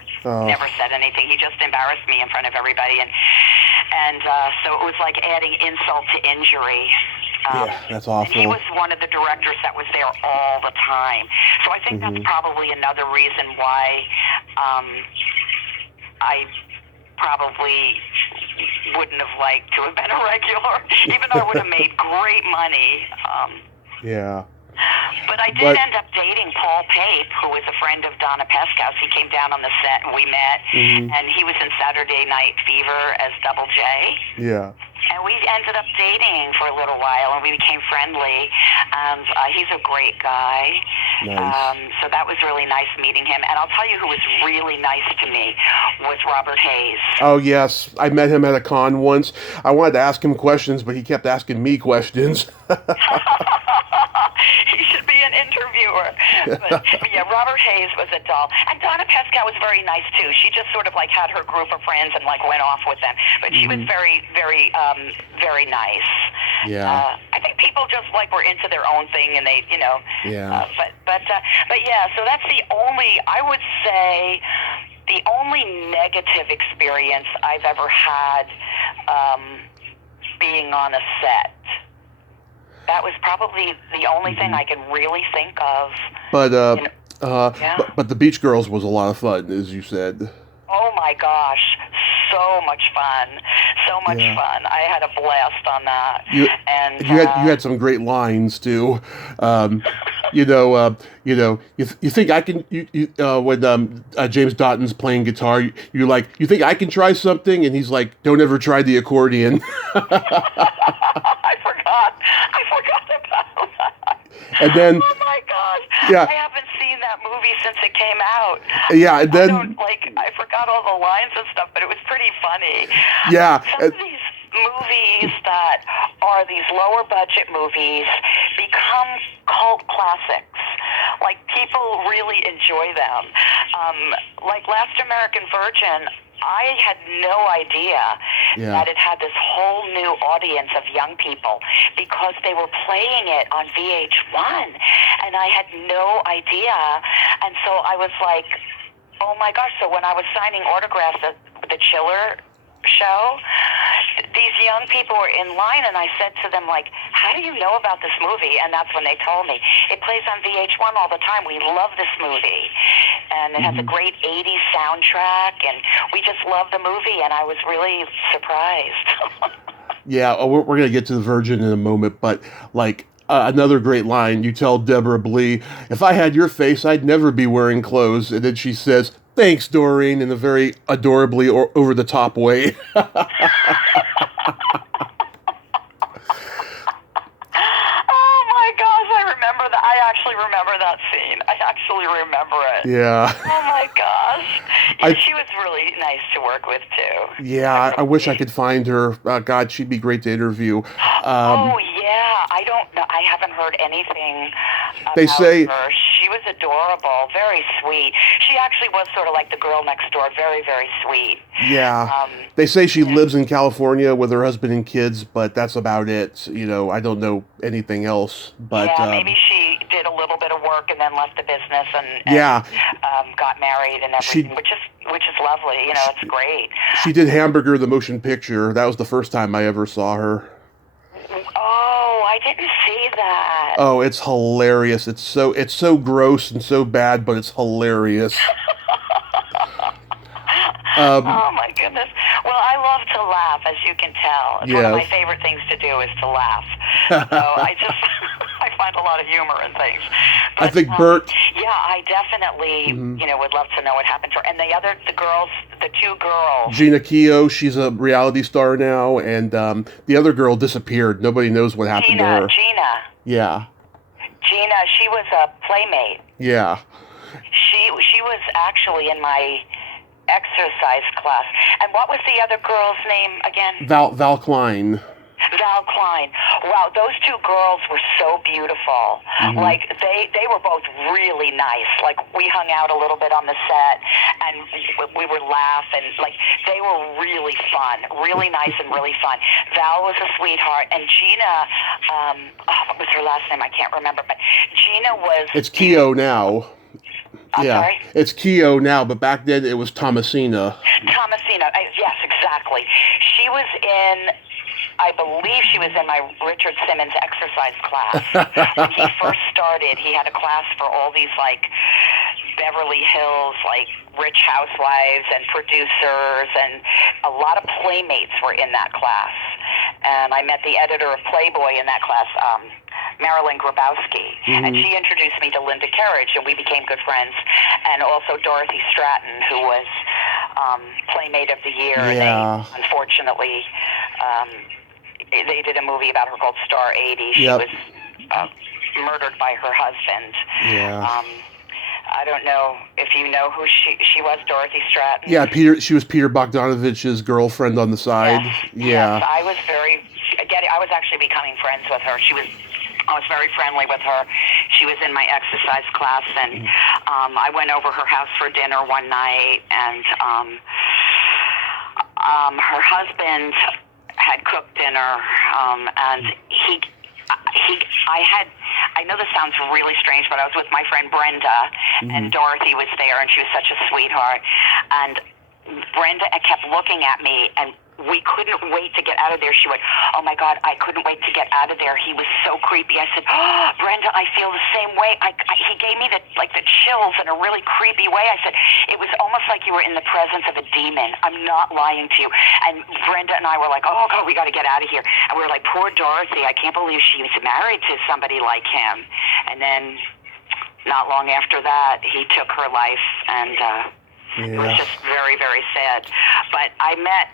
said anything. He just embarrassed me in front of everybody, and so it was like adding insult to injury. Yeah, that's awful. And he was one of the directors that was there all the time. So I think that's probably another reason why I probably wouldn't have liked to have been a regular, even though I would have made great money. Yeah. But I did end up dating Paul Pape, who was a friend of Donna Pescouse. He came down on the set and we met, and he was in Saturday Night Fever as Double J. Yeah. And we ended up dating for a little while, and we became friendly. He's a great guy. Nice. So that was really nice meeting him. And I'll tell you who was really nice to me was Robert Hayes. Oh, yes. I met him at a con once. I wanted to ask him questions, but he kept asking me questions. He should be an interviewer. But yeah, Robert Hayes was a doll. And Donna Pescow was very nice, too. She just sort of like had her group of friends and like went off with them. But she was very, very, very nice. Yeah. I think people just like were into their own thing, and they, you know. Yeah. But yeah, so that's the only, I would say, the only negative experience I've ever had being on a set. That was probably the only thing I can really think of. But yeah. but the Beach Girls was a lot of fun, as you said. Oh my gosh, so much fun, so much fun. I had a blast on that. You had some great lines too. You think I can? When James Doughton's playing guitar, you're like, you think I can try something? And he's like, don't ever try the accordion. I forgot about that. And then, oh my gosh, yeah. I haven't seen that movie since it came out. Yeah, and then I forgot all the lines and stuff, but it was pretty funny. Yeah. Some of these movies that are these lower budget movies become cult classics. Like, people really enjoy them. Like Last American Virgin, I had no idea Yeah. that it had this whole new audience of young people because they were playing it on VH1, and I had no idea. And so I was like, oh my gosh. So when I was signing autographs at the Chiller show, these young people were in line, and I said to them, like, how do you know about this movie? And that's when they told me, it plays on VH1 all the time. We love this movie. And it has a great 80s soundtrack, and we just love the movie, and I was really surprised. Yeah, we're going to get to the Virgin in a moment, but like another great line, you tell Deborah Blee, if I had your face, I'd never be wearing clothes. And then she says, thanks, Doreen, in a very adorably or over-the-top way. I actually remember that scene. I actually remember it. Yeah. Oh my gosh. Yeah, she was really nice to work with too. Yeah, I wish I could find her. God, she'd be great to interview. Oh yeah, I don't know. I haven't heard anything about They say her. She was adorable, very sweet. She actually was sort of like the girl next door, very, very sweet. Yeah. They say she lives in California with her husband and kids, but that's about it. You know, I don't know anything else. But yeah, maybe she did a little bit of work and then left the business and got married and everything, which is lovely. You know, it's great. She did Hamburger the motion picture. That was the first time I ever saw her. Oh, I didn't see that. Oh, it's hilarious. It's so gross and so bad, but it's hilarious. Oh my goodness. Well, I love to laugh, as you can tell. It's one of my favorite things to do is to laugh. So I find a lot of humor in things. But, I think Bert. Yeah, I definitely, would love to know what happened to her. And the two girls. Gina Keogh, she's a reality star now, and the other girl disappeared. Nobody knows what happened to her. Gina. Yeah. Gina, she was a playmate. Yeah. She was actually in my exercise class. And what was the other girl's name again? Val Klein. Val Klein. Wow, those two girls were so beautiful. Like, they were both really nice. Like, we hung out a little bit on the set, and we would laugh, and, like, they were really fun. Really nice and really fun. Val was a sweetheart, and Gina, what was her last name? I can't remember, but Gina was... It's Keogh now. Sorry? It's Keogh now, but back then it was Thomasina. Thomasina, yes, exactly. She was I believe she was in my Richard Simmons exercise class. When he first started, he had a class for all these, like, Beverly Hills, like, rich housewives and producers, and a lot of playmates were in that class. And I met the editor of Playboy in that class, Marilyn Grabowski, and she introduced me to Linda Kerridge, and we became good friends, and also Dorothy Stratton, who was Playmate of the Year, and they, unfortunately, they did a movie about her called Star 80. She was murdered by her husband. Yeah. I don't know if you know who she was, Dorothy Stratton. Yeah, she was Peter Bogdanovich's girlfriend on the side. Yes, I was I was actually becoming friends with her. I was very friendly with her. She was in my exercise class, and I went over her house for dinner one night, and her husband had cooked dinner, and I know this sounds really strange, but I was with my friend Brenda, and Dorothy was there, and she was such a sweetheart, and Brenda kept looking at me, and we couldn't wait to get out of there. She went, oh my God, I couldn't wait to get out of there. He was so creepy. I said, oh, Brenda, I feel the same way. He gave me the chills in a really creepy way. I said, it was almost like you were in the presence of a demon. I'm not lying to you. And Brenda and I were like, oh God, we got to get out of here. And we were like, poor Dorothy, I can't believe she was married to somebody like him. And then not long after that, he took her life, and it was just very, very sad. But I met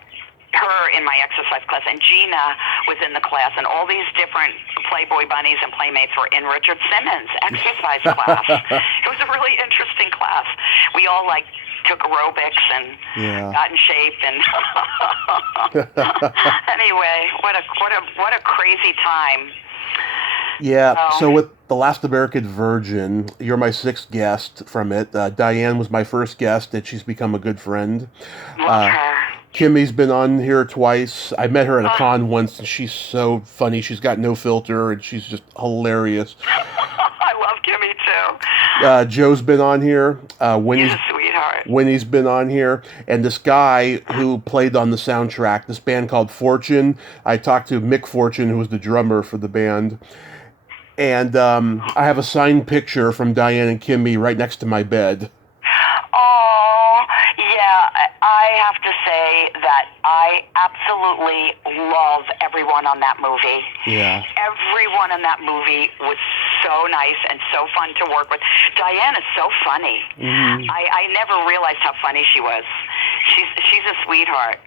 her in my exercise class, and Gina was in the class, and all these different Playboy bunnies and playmates were in Richard Simmons' exercise class. It was a really interesting class. We all took aerobics and got in shape, and anyway, what a crazy time. Yeah, so with The Last American Virgin, you're my sixth guest from it. Diane was my first guest, and she's become a good friend. Love her. Kimmy's been on here twice. I met her at a con once, and she's so funny. She's got no filter, and she's just hilarious. I love Kimmy too. Joe's been on here. He's a sweetheart. Winnie's been on here, and this guy who played on the soundtrack, this band called Fortune. I talked to Mick Fortune, who was the drummer for the band, and I have a signed picture from Diane and Kimmy right next to my bed. Oh, yeah. I have to say that I absolutely love everyone on that movie. Yeah. Everyone in that movie was so nice and so fun to work with. Diane is so funny. Mm-hmm. I never realized how funny she was. She's a sweetheart.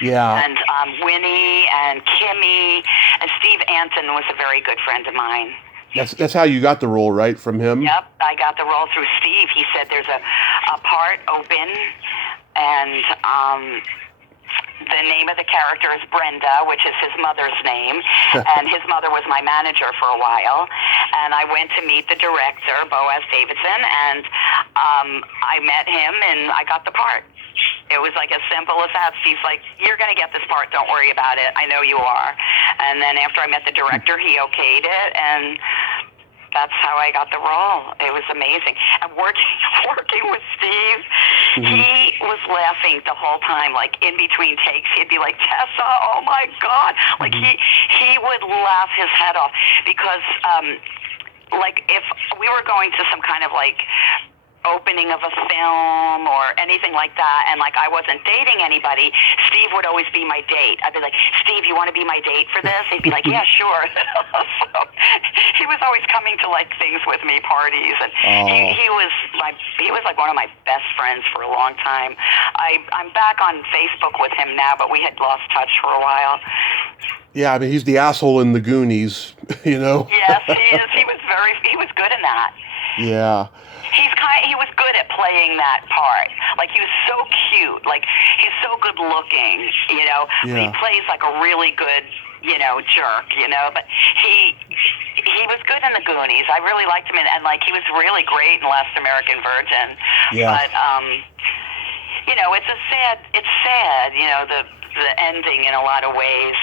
Yeah. And Winnie and Kimmy and Steve Anton was a very good friend of mine. That's how you got the role, right, from him? Yep, I got the role through Steve. He said there's a part open, and the name of the character is Brenda, which is his mother's name, and his mother was my manager for a while. And I went to meet the director, Boaz Davidson, and I met him, and I got the part. It was like as simple as that. Steve's like, "You're going to get this part. Don't worry about it. I know you are." And then after I met the director, he okayed it, and that's how I got the role. It was amazing. And working with Steve, he was laughing the whole time, like in between takes. He'd be like, "Tessa, oh my God." Like he would laugh his head off because like if we were going to some kind of like opening of a film or anything like that, and like I wasn't dating anybody, Steve would always be my date. I'd be like, "Steve, you want to be my date for this?" He'd be like, "Yeah, sure." So he was always coming to like things with me, parties, and he was like one of my best friends for a long time. I'm back on Facebook with him now, but we had lost touch for a while. Yeah, I mean, he's the asshole in the Goonies, you know? Yes, he is. He was good in that. Yeah. He was good at playing that part. Like, he was so cute. Like, he's so good looking, you know. Yeah. He plays like a really good, you know, jerk, you know. But he was good in the Goonies. I really liked him, and like, he was really great in Last American Virgin. Yeah. But, you know, it's sad, you know, the ending in a lot of ways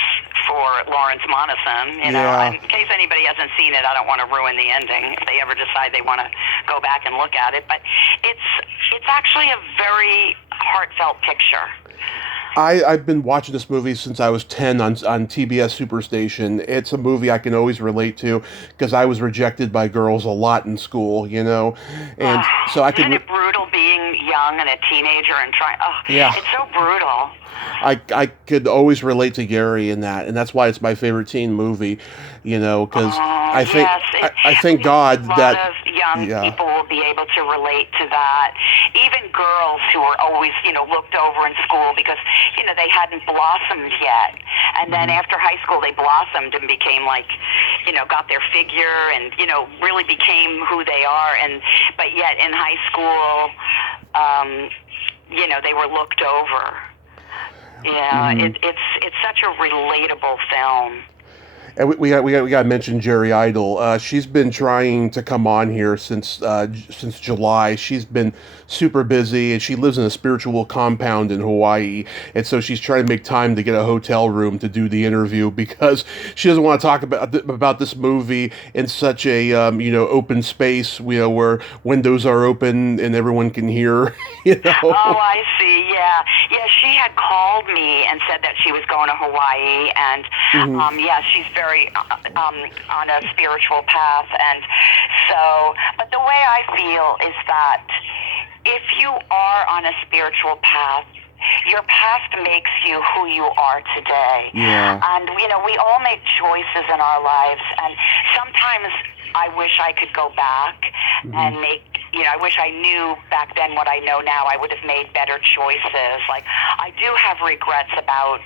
for Lawrence Monason, you know. Yeah. In case anybody hasn't seen it, I don't want to ruin the ending if they ever decide they want to go back and look at it. But it's actually a very heartfelt picture. I've been watching this movie since I was 10 on TBS Superstation. It's a movie I can always relate to because I was rejected by girls a lot in school, you know. And so I could... Isn't it brutal being young and a teenager and trying... Oh, yeah. It's so brutal. I could always relate to Gary in that, and that's why it's my favorite teen movie, you know, because I thank God that... A lot of young people will be able to relate to that. Even girls who were always, you know, looked over in school because... you know, they hadn't blossomed yet. And then after high school, they blossomed and became like, you know, got their figure and, you know, really became who they are. But yet in high school, you know, they were looked over. Yeah, it's such a relatable film. And we got to mention Jerry Idle. She's been trying to come on here since July. She's been super busy, and she lives in a spiritual compound in Hawaii. And so she's trying to make time to get a hotel room to do the interview because she doesn't want to talk about this movie in such a you know, open space, you know, where windows are open and everyone can hear. You know? Oh, I see. Yeah. She had called me and said that she was going to Hawaii, and yeah, she's very on a spiritual path, and so. But the way I feel is that if you are on a spiritual path, your past makes you who you are today. Yeah. And, you know, we all make choices in our lives, and sometimes I wish I could go back and make, you know, I wish I knew back then what I know now. I would have made better choices. Like, I do have regrets about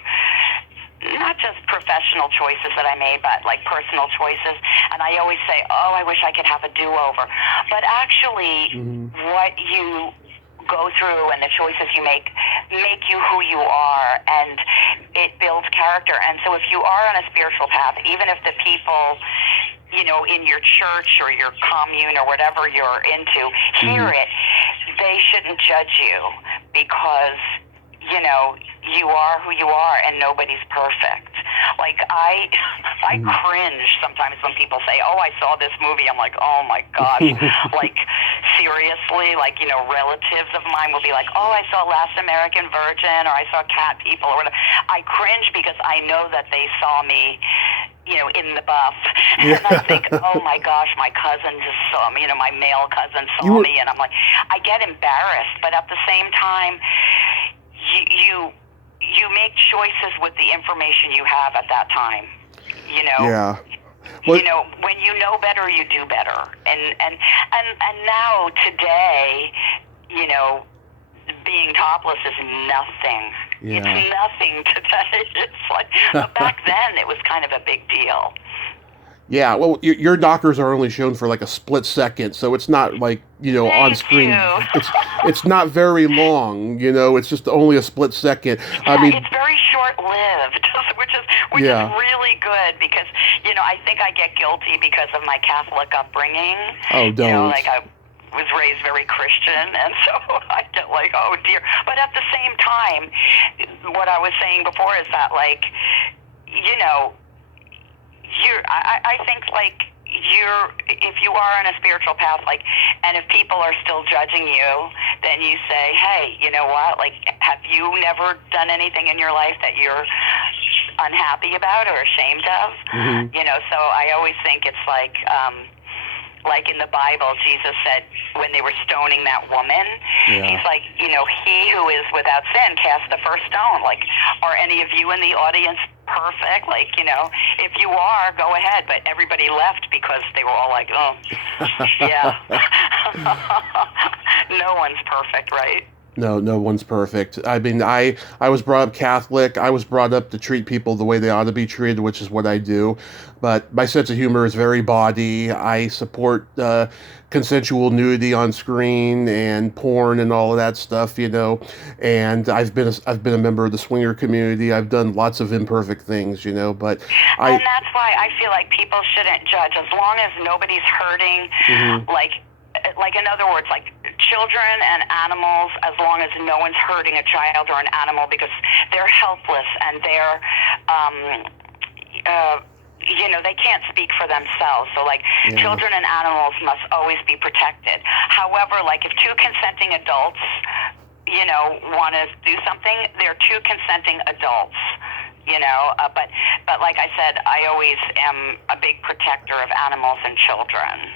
not just professional choices that I made, but like personal choices. And I always say, oh, I wish I could have a do-over. But actually, what you go through and the choices you make you who you are, and it builds character. And so if you are on a spiritual path, even if the people, you know, in your church or your commune or whatever you're into hear it, they shouldn't judge you because you are who you are, and nobody's perfect. Like, I cringe sometimes when people say, "Oh, I saw this movie." I'm like, "Oh my gosh!" Like, seriously, like, relatives of mine will be like, "Oh, I saw Last American Virgin," or "I saw Cat People," or whatever. I cringe because I know that they saw me, in the buff, and I think, "Oh my gosh, my cousin just saw me." My male cousin saw me, and I'm like, I get embarrassed, but at the same time, you make choices with the information you have at that time. Yeah. Well, When you know better, you do better. And now today, being topless is nothing. Yeah. It's nothing today. It's like, but back then it was kind of a big deal. Yeah, well, your knockers are only shown for like a split second, so it's not like, on screen. It's not very long, it's just only a split second. Yeah, I mean, it's very short-lived, which is really good because, I think I get guilty because of my Catholic upbringing. Oh, don't. Like, I was raised very Christian, and so I get like, oh dear. But at the same time, what I was saying before is that, like, I think, like, if you are on a spiritual path, like, and if people are still judging you, then you say, hey, you know what, like, have you never done anything in your life that you're unhappy about or ashamed of? Mm-hmm. So I always think it's like in the Bible, Jesus said when they were stoning that woman, he's like, he who is without sin cast the first stone. Like, are any of you in the audience perfect? Like, if you are, go ahead. But everybody left because they were all like, oh, yeah. No one's perfect, right? No one's perfect. I mean, I was brought up Catholic. I was brought up to treat people the way they ought to be treated, which is what I do. But my sense of humor is very bawdy. I support consensual nudity on screen and porn and all of that stuff, And I've been a member of the swinger community. I've done lots of imperfect things, But and that's why I feel like people shouldn't judge as long as nobody's hurting. Mm-hmm. Like, in other words, like, children and animals, as long as no one's hurting a child or an animal, because they're helpless and they're, they can't speak for themselves. So, like, children and animals must always be protected. However, like, if two consenting adults, want to do something, they're two consenting adults. But like I said, I always am a big protector of animals and children.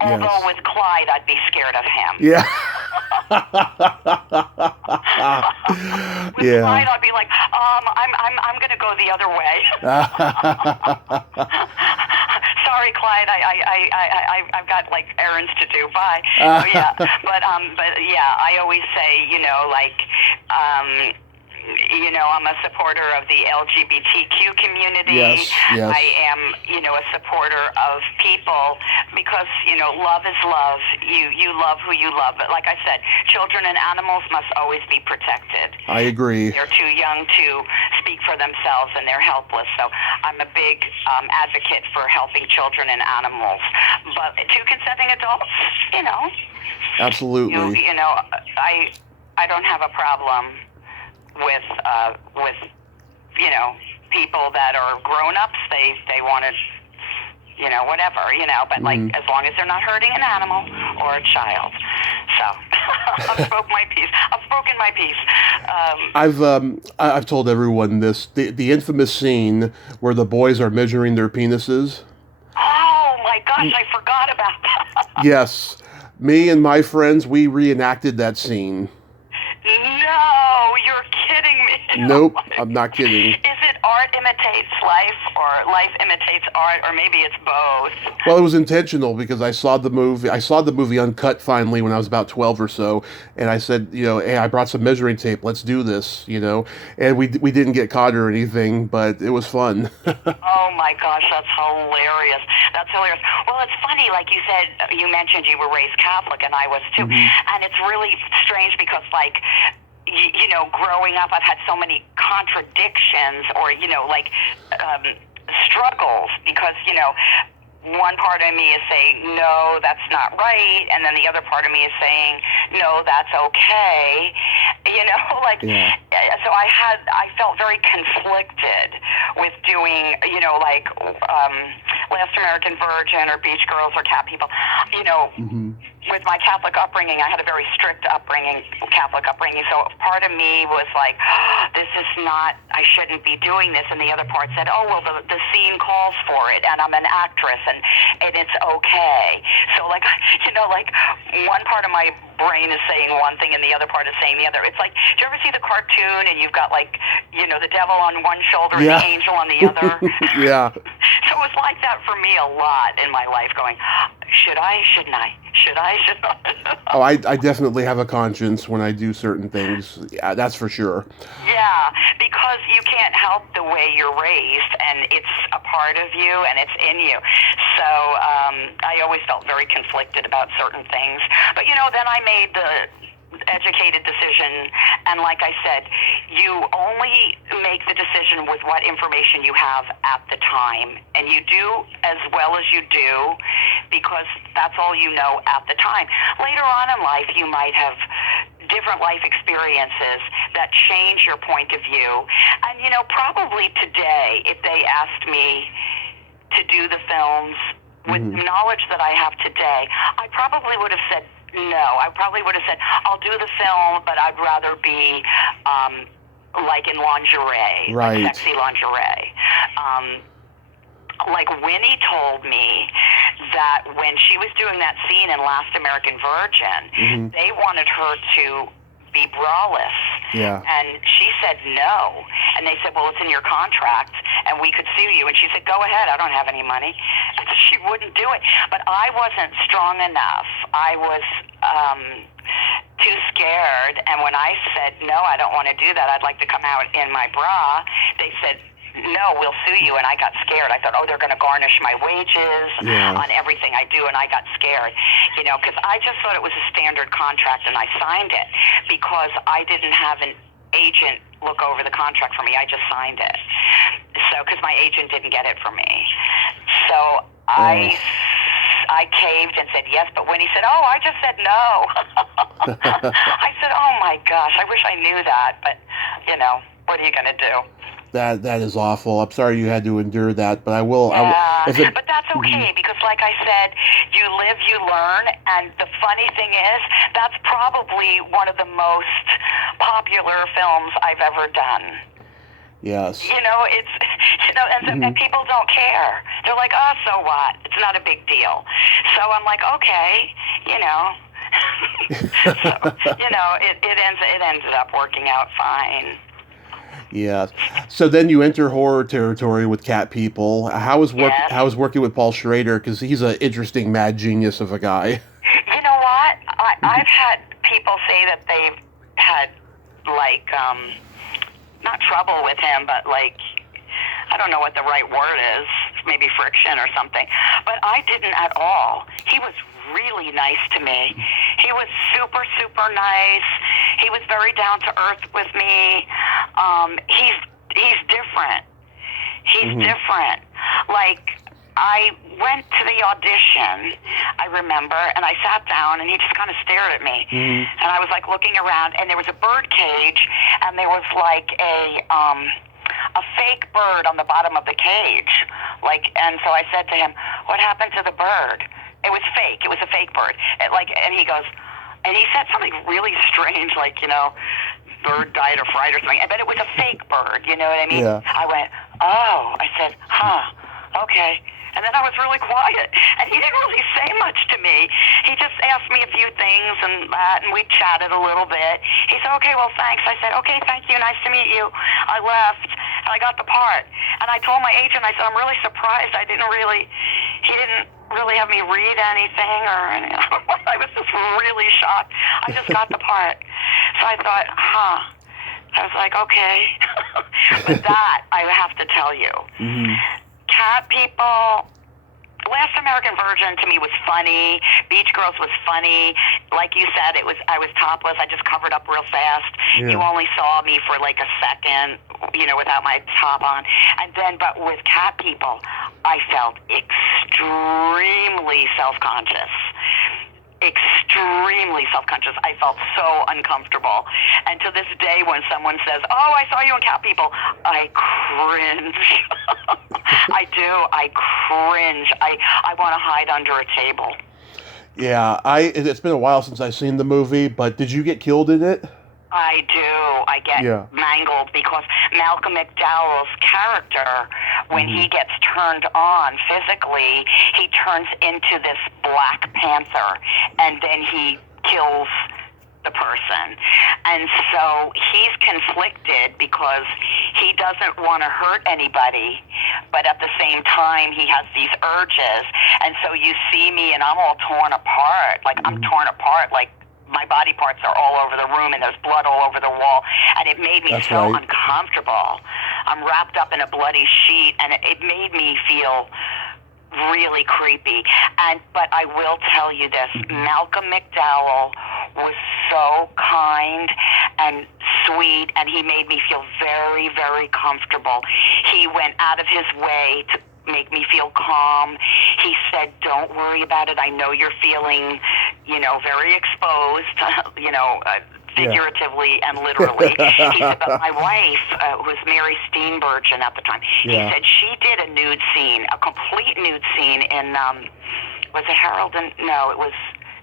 Although with Clyde, I'd be scared of him. Yeah. With Clyde, I'd be like, I'm going to go the other way. Sorry, Clyde, I've got, like, errands to do. Bye. But yeah, I always say, I'm a supporter of the LGBTQ community. Yes. I am, a supporter of people because, love is love. You love who you love. But like I said, children and animals must always be protected. I agree. They're too young to speak for themselves and they're helpless. So I'm a big advocate for helping children and animals. But two consenting adults, Absolutely. I don't have a problem with people that are grown-ups. They want to, whatever, but like, as long as they're not hurting an animal or a child. So I've spoken my piece. I've told everyone this, the infamous scene where the boys are measuring their penises. Oh my gosh, I forgot about that. Yes. Me and my friends, we reenacted that scene. No, you're kidding me. Nope, I'm not kidding. Is it art imitates life, or life imitates art, or maybe it's both? Well, it was intentional because I saw the movie uncut finally when I was about 12 or so, and I said, hey, I brought some measuring tape. Let's do this, And we didn't get caught or anything, but it was fun. Oh my gosh, that's hilarious. That's hilarious. Well, it's funny, like you said, you mentioned you were raised Catholic, and I was too, and it's really strange because, like, growing up, I've had so many contradictions or, struggles because, one part of me is saying, no, that's not right. And then the other part of me is saying, no, that's okay. Like, Yeah. so I felt very conflicted with doing, like, Last American Virgin or Beach Girls or Cat People, Mm-hmm. with my Catholic upbringing. I had a very strict Catholic upbringing, so part of me was like, this is not, I shouldn't be doing this, and the other part said, oh, well, the scene calls for it, and I'm an actress, and it's okay. So, like, like, one part of my brain is saying one thing, and the other part is saying the other. It's like, do you ever see the cartoon, and you've got, like, the devil on one shoulder and Yeah. the angel on the other? Yeah. So it was like that for me a lot in my life, going, should I, shouldn't I? Should I, shouldn't I? Oh, I definitely have a conscience when I do certain things. Yeah, that's for sure. Yeah, because you can't help the way you're raised, and it's a part of you, and it's in you. So I always felt very conflicted about certain things. But, then I made the educated decision, and like I said, you only make the decision with what information you have at the time, and you do as well as you do because that's all you know at the time. Later on in life, you might have different life experiences that change your point of view, and probably today, if they asked me to do the films with the knowledge that I have today, I probably would have said no. I probably would have said, I'll do the film, but I'd rather be like in lingerie, Right. like sexy lingerie. Like Winnie told me that when she was doing that scene in Last American Virgin, they wanted her to be braless. Yeah. And she said no. And they said, well, it's in your contract, and we could sue you. And she said, go ahead, I don't have any money. And she wouldn't do it. But I wasn't strong enough. I was too scared. And when I said, no, I don't want to do that, I'd like to come out in my bra, they said, no, we'll sue you. And I got scared. I thought, oh, they're going to garnish my wages on everything I do. And I got scared, because I just thought it was a standard contract, and I signed it because I didn't have an agent look over the contract for me. I just signed it. So, because my agent didn't get it for me. So I caved and said yes, but when he said, oh, I just said no. I said, oh my gosh, I wish I knew that, but, what are you going to do? That is awful. I'm sorry you had to endure that, but I will. Yeah, but that's okay because, like I said, you live, you learn, and the funny thing is, that's probably one of the most popular films I've ever done. Yes. It's and people don't care. They're like, oh, so what? It's not a big deal. So I'm like, okay, so, it ended up working out fine. Yeah. So then you enter horror territory with Cat People. How is working with Paul Schrader? Because he's an interesting mad genius of a guy. You know what? I've had people say that they've had, like, not trouble with him, but, like, I don't know what the right word is, maybe friction or something. But I didn't at all. He was really nice to me. He was super, super nice. He was very down to earth with me. He's different. He's different. Like, I went to the audition, I remember, and I sat down, and he just kind of stared at me. And I was, like, looking around, and there was a bird cage, and there was, like, a fake bird on the bottom of the cage. Like, and so I said to him, what happened to the bird? It was fake. It was a fake bird. And he goes, and he said something really strange, like, bird died of fright or something. But it was a fake bird, you know what I mean? Yeah. I went, oh. I said, okay. And then I was really quiet. And he didn't really say much to me. He just asked me a few things and that, and we chatted a little bit. He said, okay, well, thanks. I said, okay, thank you. Nice to meet you. I left, and I got the part. And I told my agent, I said, I'm really surprised. He didn't really have me read anything or anything. I was just really shocked. I just got the part. So I thought, I was like, okay. But that, I have to tell you. Cat People, Last American Virgin to me was funny. Beach Girls was funny. Like you said, I was topless. I just covered up real fast. Yeah. You only saw me for like a second, without my top on. And then, but with Cat People, I felt extremely self-conscious. extremely self-conscious. I felt so uncomfortable. And to this day, when someone says, "Oh, I saw you in Cat People," I cringe. I do. I cringe. I want to hide under a table. Yeah, it's been a while since I've seen the movie, but did you get killed in it? I do. I get mangled because Malcolm McDowell's character, when he gets turned on physically, he turns into this Black Panther, and then he kills the person. And so he's conflicted because he doesn't want to hurt anybody, but at the same time he has these urges. And so you see me and I'm all torn apart. Like I'm torn apart, like my body parts are all over the room and there's blood all over the wall, and it made me uncomfortable. I'm wrapped up in a bloody sheet, and it made me feel really creepy. But I will tell you this, Malcolm McDowell was so kind and sweet, and he made me feel very, very comfortable. He went out of his way to make me feel calm. He said, "Don't worry about it. I know you're feeling, very exposed, figuratively and literally." He said, "But my wife, who was Mary Steenburgen at the time, he said she did a nude scene, a complete nude scene in, was it Harold and, no, it was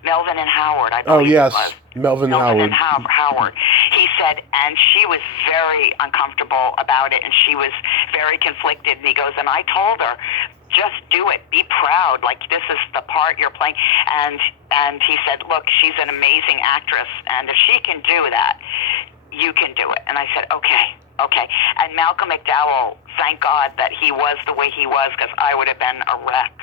Melvin and Howard, I believe it was. Melvin and Howard. He said, and she was very uncomfortable about it, and she was very conflicted. And he goes, and I told her, just do it. Be proud. Like, this is the part you're playing. And he said, look, she's an amazing actress, and if she can do that, you can do it. And I said, okay. And Malcolm McDowell, thank God that he was the way he was, because I would have been a wreck.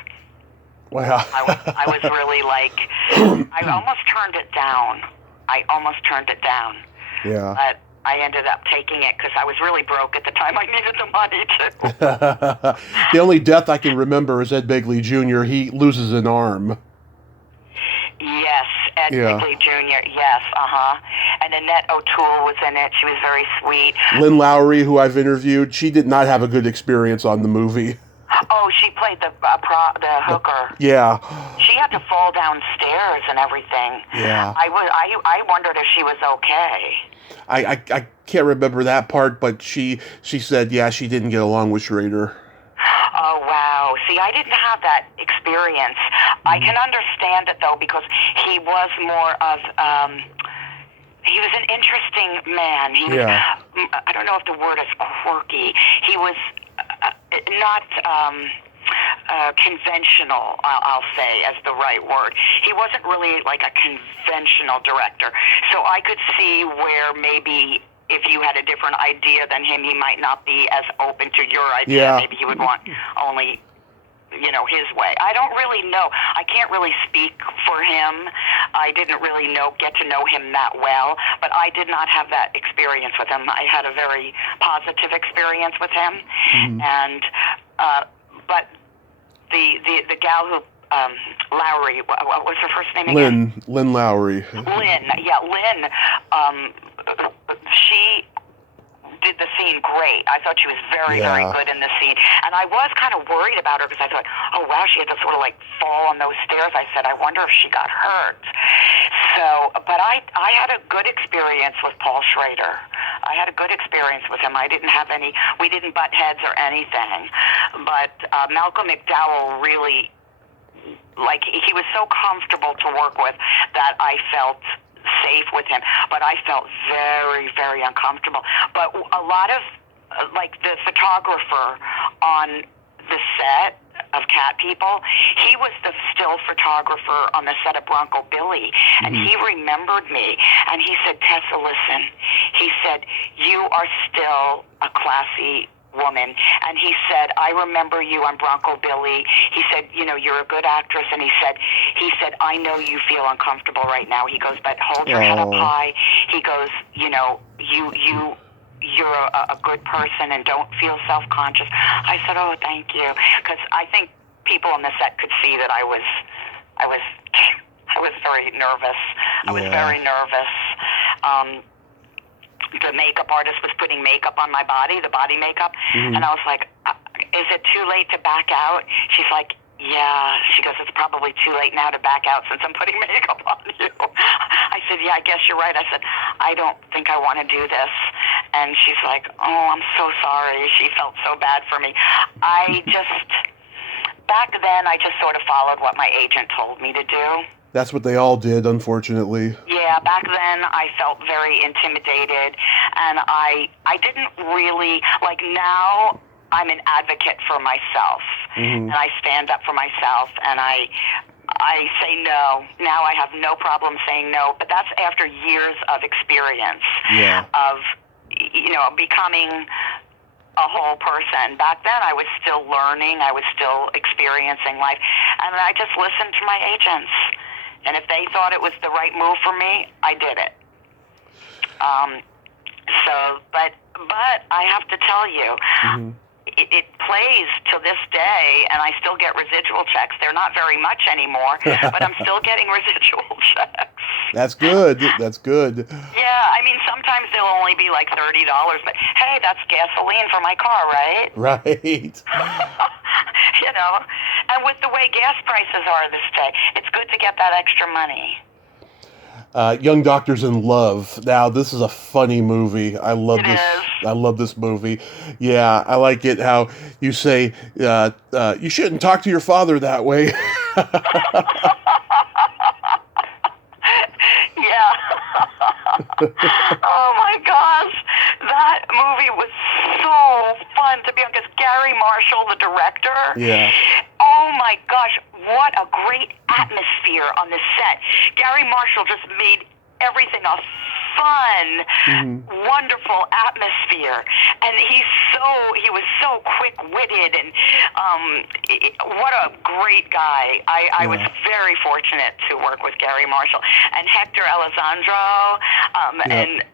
Wow. I was really like, I almost turned it down. Yeah. But I ended up taking it because I was really broke at the time. I needed the money too. The only death I can remember is Ed Begley Jr. He loses an arm. Yes, Ed Begley Jr., yes, And Annette O'Toole was in it. She was very sweet. Lynn Lowry, who I've interviewed, she did not have a good experience on the movie. Oh, she played the hooker. Yeah. She had to fall downstairs and everything. Yeah. I wondered if she was okay. I can't remember that part, but she said, she didn't get along with Schrader. Oh, wow. See, I didn't have that experience. I can understand it, though, because he was more of, he was an interesting man. He was, I don't know if the word is quirky. He was not conventional, I'll say, as the right word. He wasn't really like a conventional director. So I could see where maybe if you had a different idea than him, he might not be as open to your idea. Yeah. Maybe he would want only, his way. I don't really know. I can't really speak for him. I didn't really get to know him that well, but I did not have that experience with him. I had a very positive experience with him. Mm-hmm. And, but the gal who, Lowry, what was her first name again? Lynn Lowry. Lynn, she did the scene great. I thought she was very, very good in the scene. And I was kind of worried about her because I thought, oh, wow, she had to sort of like fall on those stairs. I said, I wonder if she got hurt. So, but I had a good experience with Paul Schrader. I had a good experience with him. We didn't butt heads or anything. But Malcolm McDowell really, he was so comfortable to work with that I felt safe with him, but I felt very, very uncomfortable. But a lot of, the photographer on the set of Cat People, he was the still photographer on the set of Bronco Billy, and he remembered me, and he said, Tessa, listen, he said, you are still a classy woman. And he said, I remember you on Bronco Billy. He said, you're a good actress. And he said, I know you feel uncomfortable right now. He goes, but hold your head up high. He goes, you're a good person and don't feel self-conscious. I said, oh, thank you. Because I think people on the set could see that I was very nervous. I was very nervous. The makeup artist was putting makeup on my body, the body makeup, and I was like, is it too late to back out? She's like, yeah. She goes, it's probably too late now to back out since I'm putting makeup on you. yeah, I guess you're right. I said, I don't think I want to do this. And she's like, oh, I'm so sorry. She felt so bad for me. Back then, I just sort of followed what my agent told me to do. That's what they all did, unfortunately. Yeah, back then I felt very intimidated, and I didn't really, like, now I'm an advocate for myself, and I stand up for myself, and I say no. Now I have no problem saying no, but that's after years of experience of, becoming a whole person. Back then I was still learning, I was still experiencing life, and I just listened to my agents. And if they thought it was the right move for me, I did it. But I have to tell you, it plays to this day, and I still get residual checks. They're not very much anymore, but I'm still getting residual checks. That's good. That's good. Yeah, I mean, sometimes they'll only be like $30, but hey, that's gasoline for my car, right? Right. And with the way gas prices are this day, it's good to get that extra money. Young Doctors in Love. Now, this is a funny movie. I love this. Is. I love this movie. Yeah, I like it how you say, you shouldn't talk to your father that way. Yeah. Oh my gosh, that movie was so fun to be on, because Gary Marshall, the director. Yeah. Oh my gosh, what a great atmosphere on the set. Gary Marshall just made everything a fun, wonderful atmosphere, and he was so quick-witted, and what a great guy. I was very fortunate to work with Gary Marshall and Hector Elizondo, and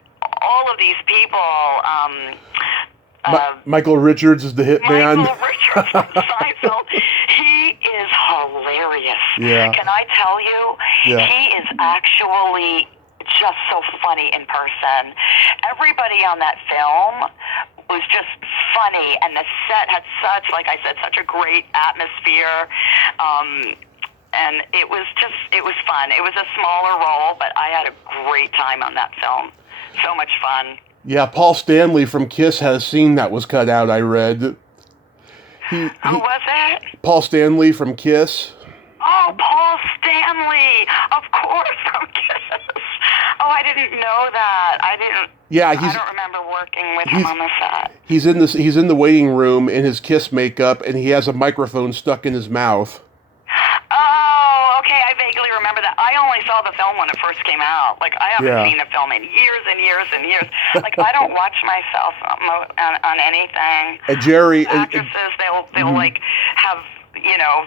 all of these people. Michael Richards is the hitman. Michael Richards from Seinfeld. He is hilarious. Yeah. Can I tell you? Yeah. He is actually just so funny in person. Everybody on that film was just funny, and the set had like I said, such a great atmosphere. And it was fun. It was a smaller role, but I had a great time on that film. So much fun. Yeah, Paul Stanley from Kiss had a scene that was cut out, I read. Who was it? Paul Stanley from Kiss. Oh, Paul Stanley, of course, from Kiss. Oh, I didn't know that. Yeah, I don't remember working with him on the set. He's in the waiting room in his Kiss makeup, and he has a microphone stuck in his mouth. Oh, okay, I vaguely remember that. I only saw the film when it first came out. Like, I haven't seen a film in years and years and years. Like, I don't watch myself on anything. Jerry... Actresses, they'll like, have,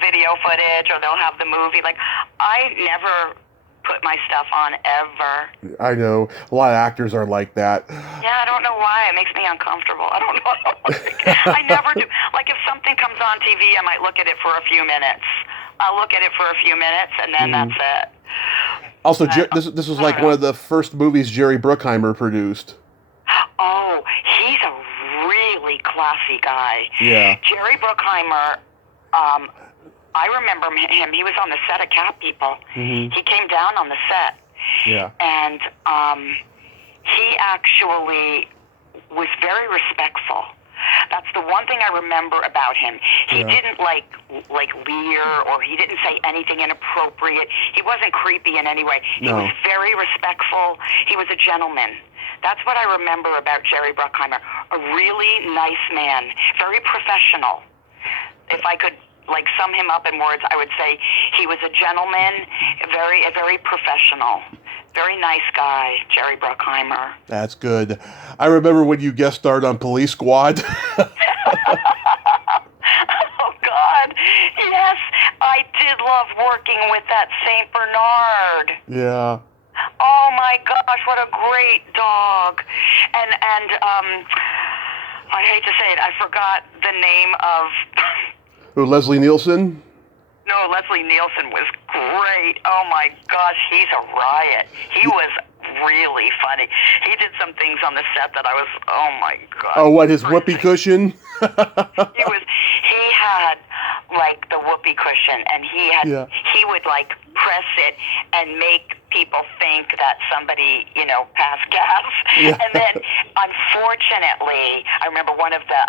video footage, or they'll have the movie. Like, I never put my stuff on, ever. I know. A lot of actors are like that. Yeah, I don't know why. It makes me uncomfortable. I don't know. I never do. Like, if something comes on TV, I might look at it for a few minutes. I'll look at it for a few minutes, and then that's it. Also, this was like one of the first movies Jerry Bruckheimer produced. Oh, he's a really classy guy. Yeah. Jerry Bruckheimer, I remember him. He was on the set of Cat People. He came down on the set. Yeah. And he actually was very respectful. That's the one thing I remember about him. He didn't like leer, or he didn't say anything inappropriate. He wasn't creepy in any way. He was very respectful. He was a gentleman. That's what I remember about Jerry Bruckheimer. A really nice man, very professional. If I could sum him up in words, I would say he was a gentleman, a very professional. Very nice guy, Jerry Bruckheimer. That's good. I remember when you guest starred on Police Squad. Oh, God. Yes, I did love working with that St. Bernard. Yeah. Oh, my gosh, what a great dog. And I hate to say it, I forgot the name of... Who, Leslie Nielsen? No, Leslie Nielsen was great. Oh, my gosh, he's a riot. He was really funny. He did some things on the set that I was, oh, my God. Oh, what, his whoopee cushion? He had like the whoopee cushion, and he would like press it and make people think that somebody, passed gas. Yeah. And then, unfortunately, I remember one of the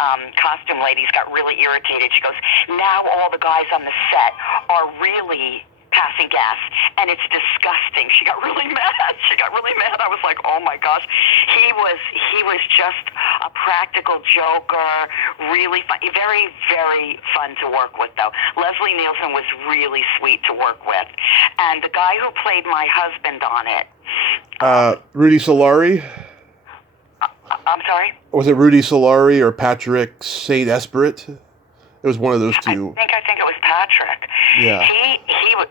costume ladies got really irritated. She goes, now all the guys on the set are really passing gas, and it's disgusting. She got really mad. I was like, oh my gosh. He was just a practical joker, really fun, very, very fun to work with, though. Leslie Nielsen was really sweet to work with. And the guy who played my husband on it, Rudy Solari? I'm sorry? Was it Rudy Solari or Patrick St. Esprit? It was one of those two. I think it was Patrick. Yeah. He was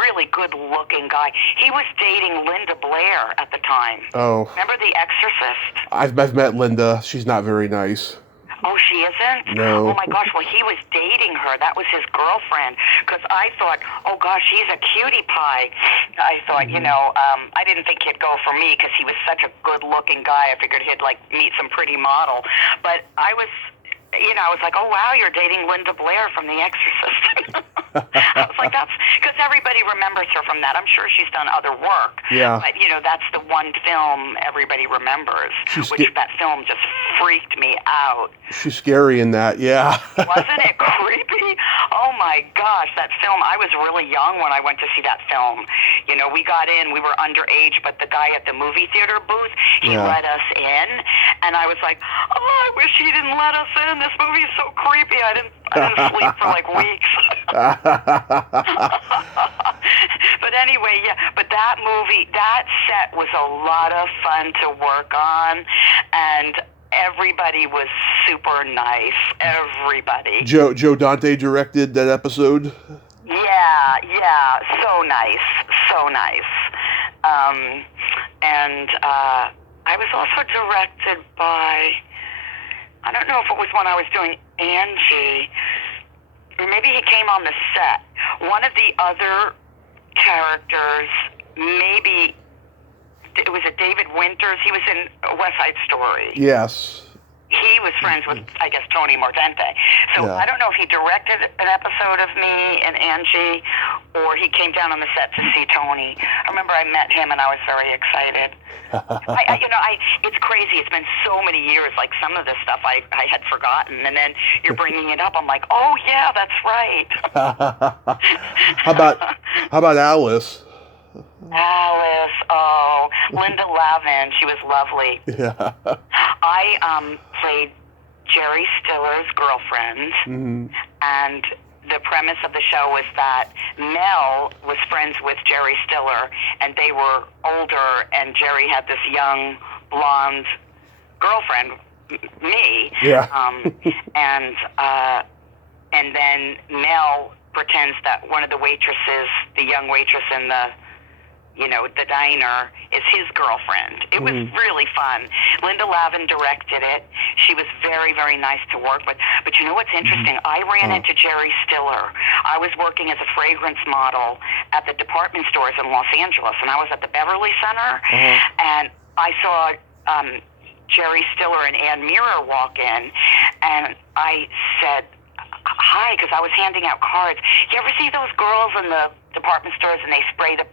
really good-looking guy. He was dating Linda Blair at the time. Oh. Remember The Exorcist? I've met Linda. She's not very nice. Oh, she isn't? No. Oh, my gosh. Well, he was dating her. That was his girlfriend. Because I thought, oh, gosh, he's a cutie pie. I thought, I didn't think he'd go for me because he was such a good-looking guy. I figured he'd, meet some pretty model. But I was like, oh, wow, you're dating Linda Blair from The Exorcist. I was like, that's because everybody remembers her from that. I'm sure she's done other work. Yeah. But, that's the one film everybody remembers, that film just freaked me out. She's scary in that, yeah. Wasn't it creepy? Oh, my gosh, that film. I was really young when I went to see that film. We got in, we were underage, but the guy at the movie theater booth, he let us in. And I was like, oh, I wish he didn't let us in. This movie is so creepy. I didn't sleep for weeks. But anyway, but that movie, that set was a lot of fun to work on, and everybody was super nice. Everybody. Joe Dante directed that episode? Yeah, so nice. And I was also directed by, I don't know if it was when I was doing Angie, or maybe he came on the set. One of the other characters, maybe it was a David Winters. He was in West Side Story. Yes. He was friends with, I guess, Tony Mordente. So I don't know if he directed an episode of me and Angie, or he came down on the set to see Tony. I remember I met him and I was very excited. It's crazy. It's been so many years. Some of this stuff I had forgotten, and then you're bringing it up. I'm like, oh yeah, that's right. How about Alice? Alice, oh, Linda Lavin, she was lovely. Yeah. I played Jerry Stiller's girlfriend, and the premise of the show was that Mel was friends with Jerry Stiller, and they were older, and Jerry had this young, blonde girlfriend, me. Yeah. And then Mel pretends that one of the waitresses, the young waitress in the diner, is his girlfriend. It was really fun. Linda Lavin directed it. She was very, very nice to work with. But you know what's interesting? I ran into Jerry Stiller. I was working as a fragrance model at the department stores in Los Angeles, and I was at the Beverly Center, and I saw Jerry Stiller and Ann Mirror walk in, and I said, hi, because I was handing out cards. You ever see those girls in the department stores and they spray the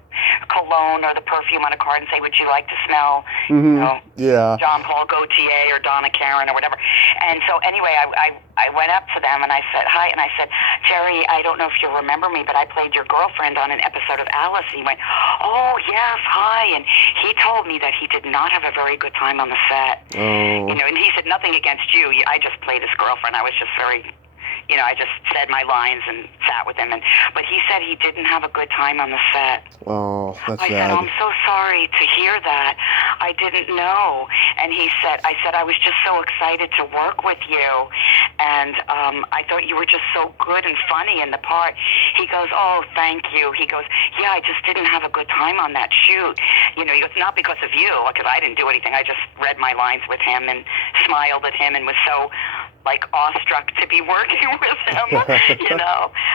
cologne or the perfume on a card and say, would you like to smell John Paul Gaultier or Donna Karan or whatever? And so anyway, I went up to them and I said, hi, and I said, Jerry, I don't know if you remember me, but I played your girlfriend on an episode of Alice. And he went, oh, yes, hi. And he told me that he did not have a very good time on the set. Oh. And he said, nothing against you. I just played his girlfriend. I was just very... I just said my lines and sat with him. But he said he didn't have a good time on the set. Oh, that's sad. I said, I'm so sorry to hear that. I didn't know. And I said, I was just so excited to work with you. And I thought you were just so good and funny in the part. He goes, oh, thank you. He goes, yeah, I just didn't have a good time on that shoot. He goes, not because of you, because I didn't do anything. I just read my lines with him and smiled at him and was so awestruck to be working with him,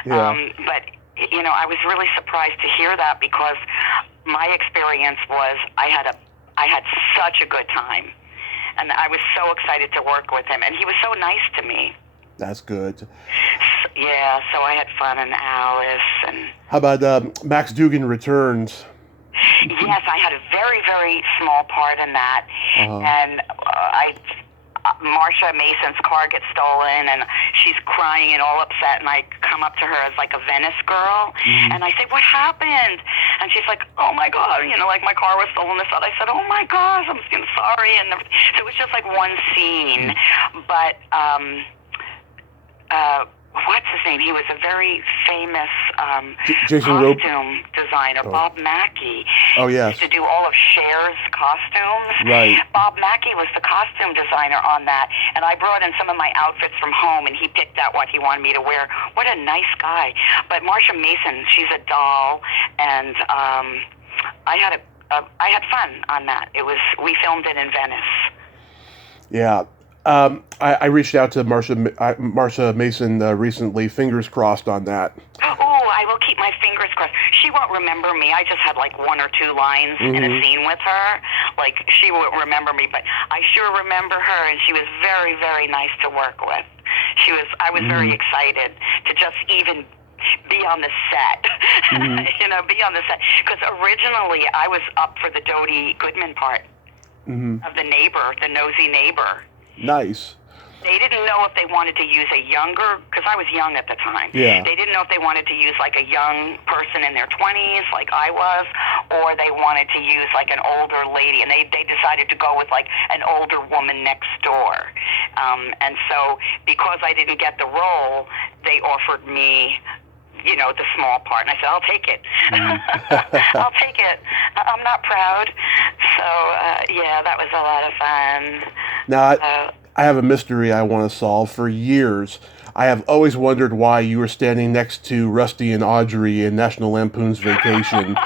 Yeah. But, I was really surprised to hear that because my experience was I had such a good time, and I was so excited to work with him, and he was so nice to me. That's good. Yeah, so I had fun in Alice, and How about Max Dugan Returns? yes, I had a very, very small part in that, and Marsha Mason's car gets stolen, and she's crying and all upset, and I come up to her as like a Venice girl, and I say, what happened? And she's like, oh my God, like my car was stolen. This, I said, oh my gosh, I'm sorry, and so it was just like one scene, but what's his name? He was a very famous costume designer, Bob Mackey. Oh, yes. He used to do all of Cher's costumes. Right. Bob Mackey was the costume designer on that, and I brought in some of my outfits from home, and he picked out what he wanted me to wear. What a nice guy. But Marsha Mason, she's a doll, and I had fun on that. We filmed it in Venice. Yeah. I reached out to Marsha Mason recently. Fingers crossed on that. Oh, I will keep my fingers crossed. She won't remember me. I just had like one or two lines in a scene with her. Like, she won't remember me, but I sure remember her, and she was very, very nice to work with. I was very excited to just even be on the set, be on the set. Because originally I was up for the Dodie Goodman part of the neighbor, the nosy neighbor. Nice. They didn't know if they wanted to use a younger, because I was young at the time. Yeah. They didn't know if they wanted to use like a young person in their 20s, like I was, or they wanted to use like an older lady, and they decided to go with like an older woman next door. And so because I didn't get the role, they offered me the small part. And I said, I'll take it. I'll take it. I'm not proud. So, yeah, that was a lot of fun. Now, I have a mystery I want to solve. For years, I have always wondered why you were standing next to Rusty and Audrey in National Lampoon's Vacation.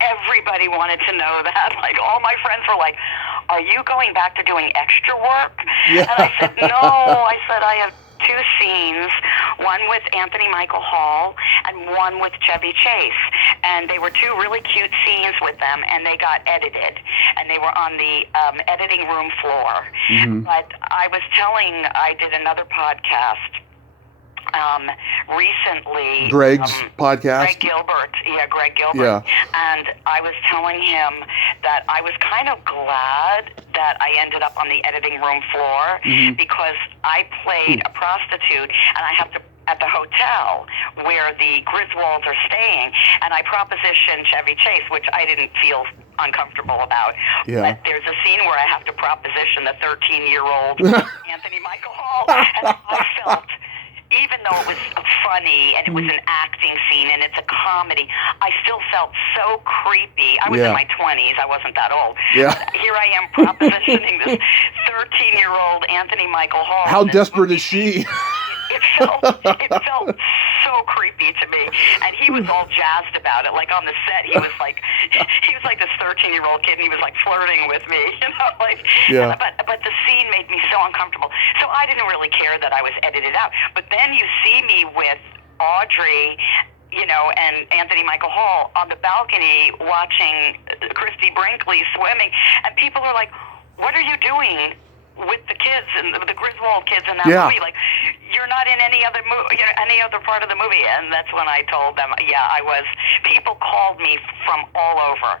Everybody wanted to know that. Like, all my friends were like, are you going back to doing extra work? Yeah. And I said, no. I said, I have two scenes, one with Anthony Michael Hall and one with Chevy Chase. And they were two really cute scenes with them, and they got edited. And they were on the editing room floor. But I did another podcast recently. Greg's podcast? Greg Gilbert. Yeah. And I was telling him that I was kind of glad that I ended up on the editing room floor because I played a prostitute, and I have to at the hotel where the Griswolds are staying, and I propositioned Chevy Chase, which I didn't feel uncomfortable about. Yeah. But there's a scene where I have to proposition the 13-year-old Anthony Michael Hall, and I felt, even though it was funny and it was an acting scene and it's a comedy, I still felt so creepy. I was in my 20s. I wasn't that old. Yeah. But here I am propositioning this 13-year-old Anthony Michael Hall. How desperate is she? It felt so creepy to me, and he was all jazzed about it. Like on the set, he was like this 13-year-old kid, and he was like flirting with me, like. Yeah. But the scene made me so uncomfortable, so I didn't really care that I was edited out. But then you see me with Audrey, and Anthony Michael Hall on the balcony watching Christy Brinkley swimming, and people are like, "What are you doing with the kids and the Griswold kids in that movie? Like, you're not in any other any other part of the movie." And that's when I told them, I was. People called me from all over.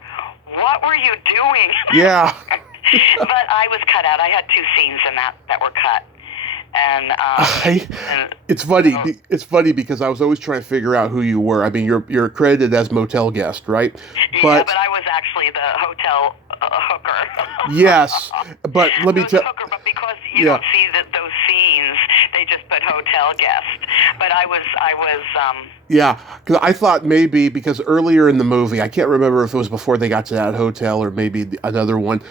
What were you doing? Yeah. But I was cut out. I had two scenes in that were cut. And it's funny. It's funny because I was always trying to figure out who you were. I mean, you're credited as motel guest, right? But I was actually the hotel hooker. Yes, but let me tell. But because you don't see those scenes, they just put hotel guest. But I was. Yeah, because I thought maybe because earlier in the movie, I can't remember if it was before they got to that hotel or maybe another one.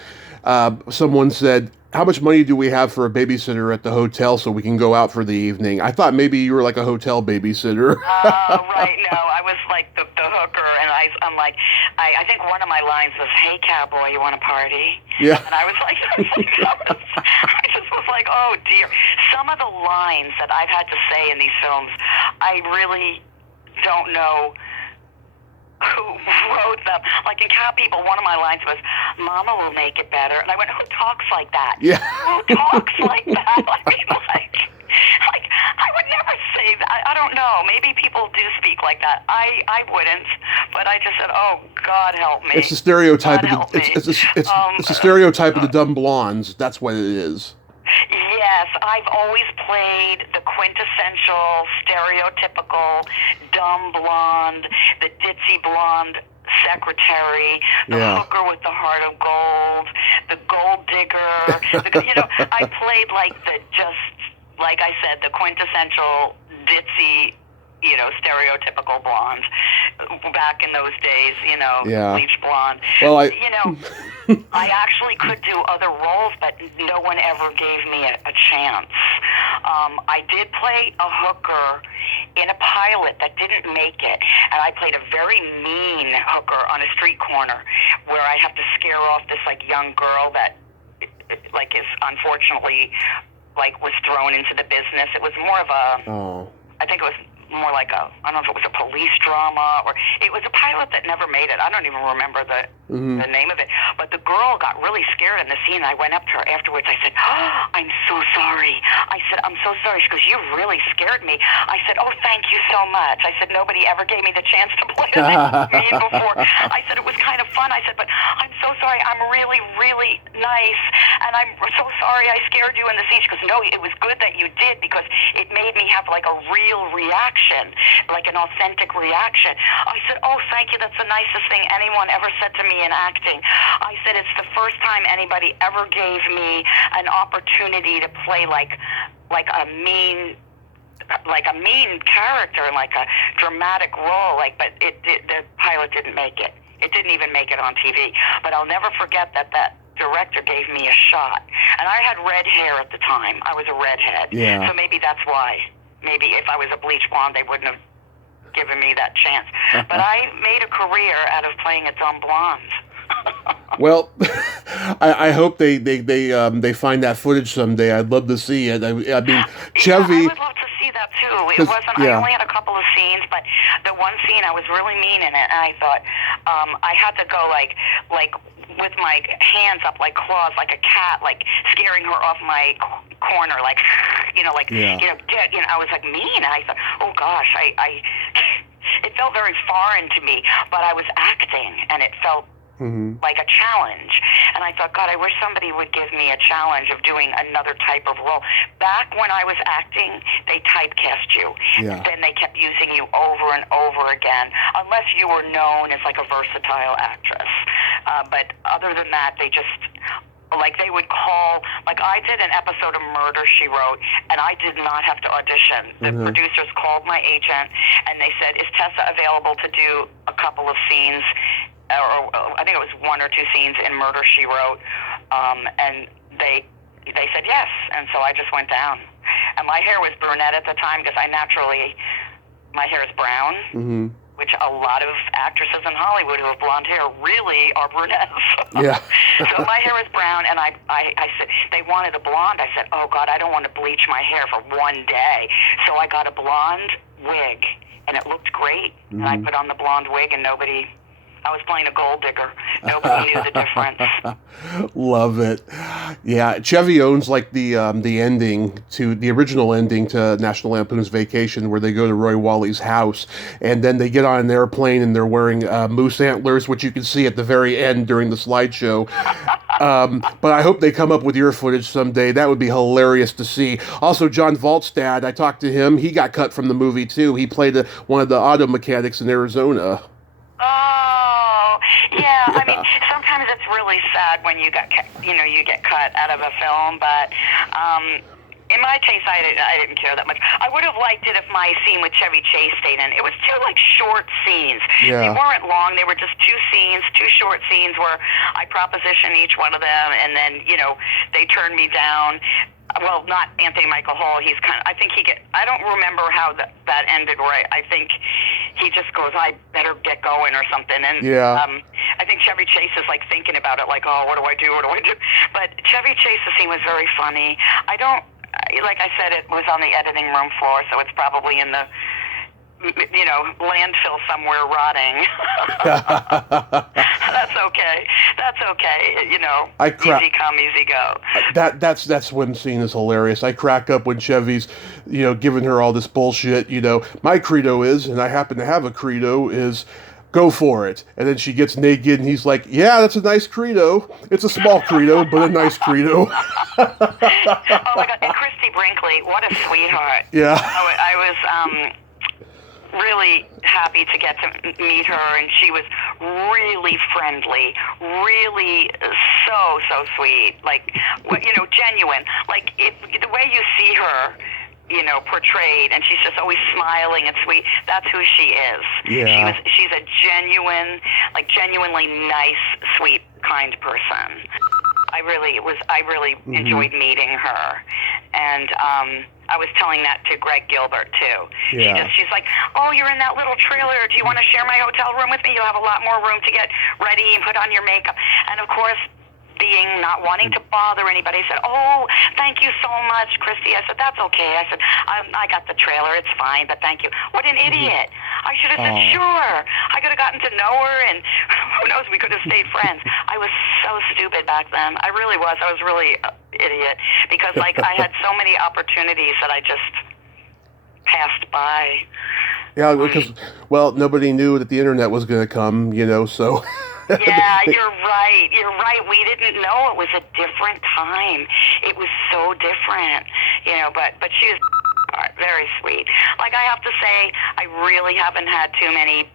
Someone said, "How much money do we have for a babysitter at the hotel so we can go out for the evening?" I thought maybe you were like a hotel babysitter. Right. No, I was like the hooker, and I'm like, I think one of my lines was, "Hey, cowboy, you want a party?" Yeah. And I was like, I just was like, oh dear. Some of the lines that I've had to say in these films, I really don't know who wrote them. Like in Cow People, one of my lines was, "Mama will make it better." And I went, who talks like that? Yeah. Who talks like that? I mean, like I would never I don't know. Maybe people do speak like that. I wouldn't, but I just said, "Oh, God help me." It's the stereotype. God help me. It's the stereotype of the dumb blondes. That's what it is. Yes, I've always played the quintessential, stereotypical, dumb blonde, the ditzy blonde secretary, the hooker with the heart of gold, the gold digger. I played like I said, the quintessential ditzy, stereotypical blonde back in those days, bleach blonde. Well, I actually could do other roles, but no one ever gave me a chance. I did play a hooker in a pilot that didn't make it, and I played a very mean hooker on a street corner where I have to scare off this young girl that is unfortunately was thrown into the business. It was more of I think it was more like I don't know if it was a police drama, or it was a pilot that never made it. I don't even remember the name of it. But the girl got really scared in the scene. I went up to her afterwards. I said, I'm so sorry. I said, I'm so sorry. She goes, you really scared me. I said, oh, thank you so much. I said, nobody ever gave me the chance to play me before. I said, it was kind of fun. I said, but I'm so sorry. I'm really, really nice. And I'm so sorry I scared you in the scene. She goes, no, it was good that you did, because it made me have a real reaction, an authentic reaction. I said, oh, thank you. That's the nicest thing anyone ever said to me in acting. I said, it's the first time anybody ever gave me an opportunity to play a mean character, a dramatic role, but the pilot didn't make it. It didn't even make it on TV. But I'll never forget that director gave me a shot. And I had red hair at the time. I was a redhead. Yeah. So maybe that's why. Maybe if I was a bleach blonde, they wouldn't have given me that chance. But I made a career out of playing a dumb blonde. Well, I hope they find that footage someday. I'd love to see it. I mean, Chevy. I would love to see that too. It wasn't. I only had a couple of scenes, but the one scene I was really mean in it, and I thought I had to go like with my hands up like claws, like a cat, scaring her off my corner, I was mean, and I thought, oh gosh, it felt very foreign to me, but I was acting, and it felt like a challenge. And I thought, God, I wish somebody would give me a challenge of doing another type of role. Back when I was acting, they typecast you. Yeah. Then they kept using you over and over again, unless you were known as a versatile actress. But other than that, they just... they would call, I did an episode of Murder, She Wrote, and I did not have to audition. The producers called my agent, and they said, is Tessa available to do a couple of scenes, or I think it was one or two scenes in Murder, She Wrote, and they said yes, and so I just went down. And my hair was brunette at the time, because my hair is brown. Which a lot of actresses in Hollywood who have blonde hair really are brunettes. Yeah. So my hair is brown, and I said, they wanted a blonde. I said, oh, God, I don't want to bleach my hair for one day. So I got a blonde wig, and it looked great. And I put on the blonde wig, and I was playing a gold digger. Nobody knew the difference. Love it. Yeah, Chevy owns the ending to the original ending to National Lampoon's Vacation, where they go to Roy Wally's house, and then they get on an airplane and they're wearing moose antlers, which you can see at the very end during the slideshow. But I hope they come up with your footage someday. That would be hilarious to see. Also, John Volstad, I talked to him. He got cut from the movie too. He played one of the auto mechanics in Arizona. Oh, yeah. I mean, sometimes it's really sad when you get cut out of a film, but in my case, I didn't care that much. I would have liked it if my scene with Chevy Chase stayed in. It was two short scenes. Yeah. They weren't long. They were just two short scenes where I propositioned each one of them, and then they turned me down. Well, not Anthony Michael Hall. He's I think I don't remember how that ended right. I think he just goes, I better get going or something. And I think Chevy Chase is thinking about it, oh, what do I do? What do I do? But Chevy Chase's scene was very funny. I don't, like I said, it was on the editing room floor, so it's probably in the landfill somewhere rotting. That's okay. okay. That's okay. I easy come, easy go. That's when scene is hilarious. I crack up when Chevy's, giving her all this bullshit. My credo is, and I happen to have a credo, is go for it. And then she gets naked, and he's like, "Yeah, that's a nice credo. It's a small credo, but a nice credo." Oh my God! And Christy Brinkley, what a sweetheart. Yeah. I was really happy to get to meet her, and she was really friendly, really so sweet, like, genuine. Like, the way you see her, portrayed, and she's just always smiling and sweet. That's who she is. Yeah. She's a genuinely nice, sweet, kind person. I really enjoyed meeting her, and I was telling that to Greg Gilbert too. Yeah. She's like, "Oh, you're in that little trailer. Do you want to share my hotel room with me? You'll have a lot more room to get ready and put on your makeup." And of course, being not wanting to bother anybody, I said, "Oh, thank you so much, Christy." I said, "That's okay." I said, I got the trailer. It's fine, but thank you." What an idiot. I should have said, "Sure." I could have gotten to know her, and who knows, we could have stayed friends. I was so stupid back then. I really was. I was really an idiot, because I had so many opportunities that I just passed by. Yeah, because, nobody knew that the internet was going to come, so... Yeah, you're right. We didn't know it was a different time. It was so different, but she was very sweet. Like, I have to say, I really haven't had too many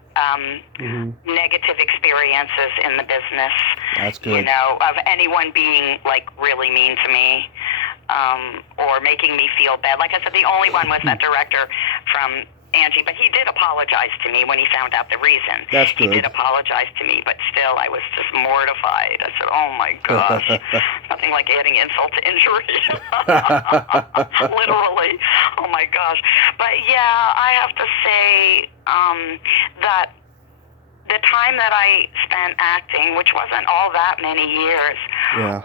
negative experiences in the business. That's good. Of anyone being, like, really mean to me, or making me feel bad. Like I said, the only one was that director from Angie, but he did apologize to me when he found out the reason. That's good. He did apologize to me, but still, I was just mortified. I said, "Oh my gosh," nothing like adding insult to injury. Literally, oh my gosh. But yeah, I have to say that the time that I spent acting, which wasn't all that many years,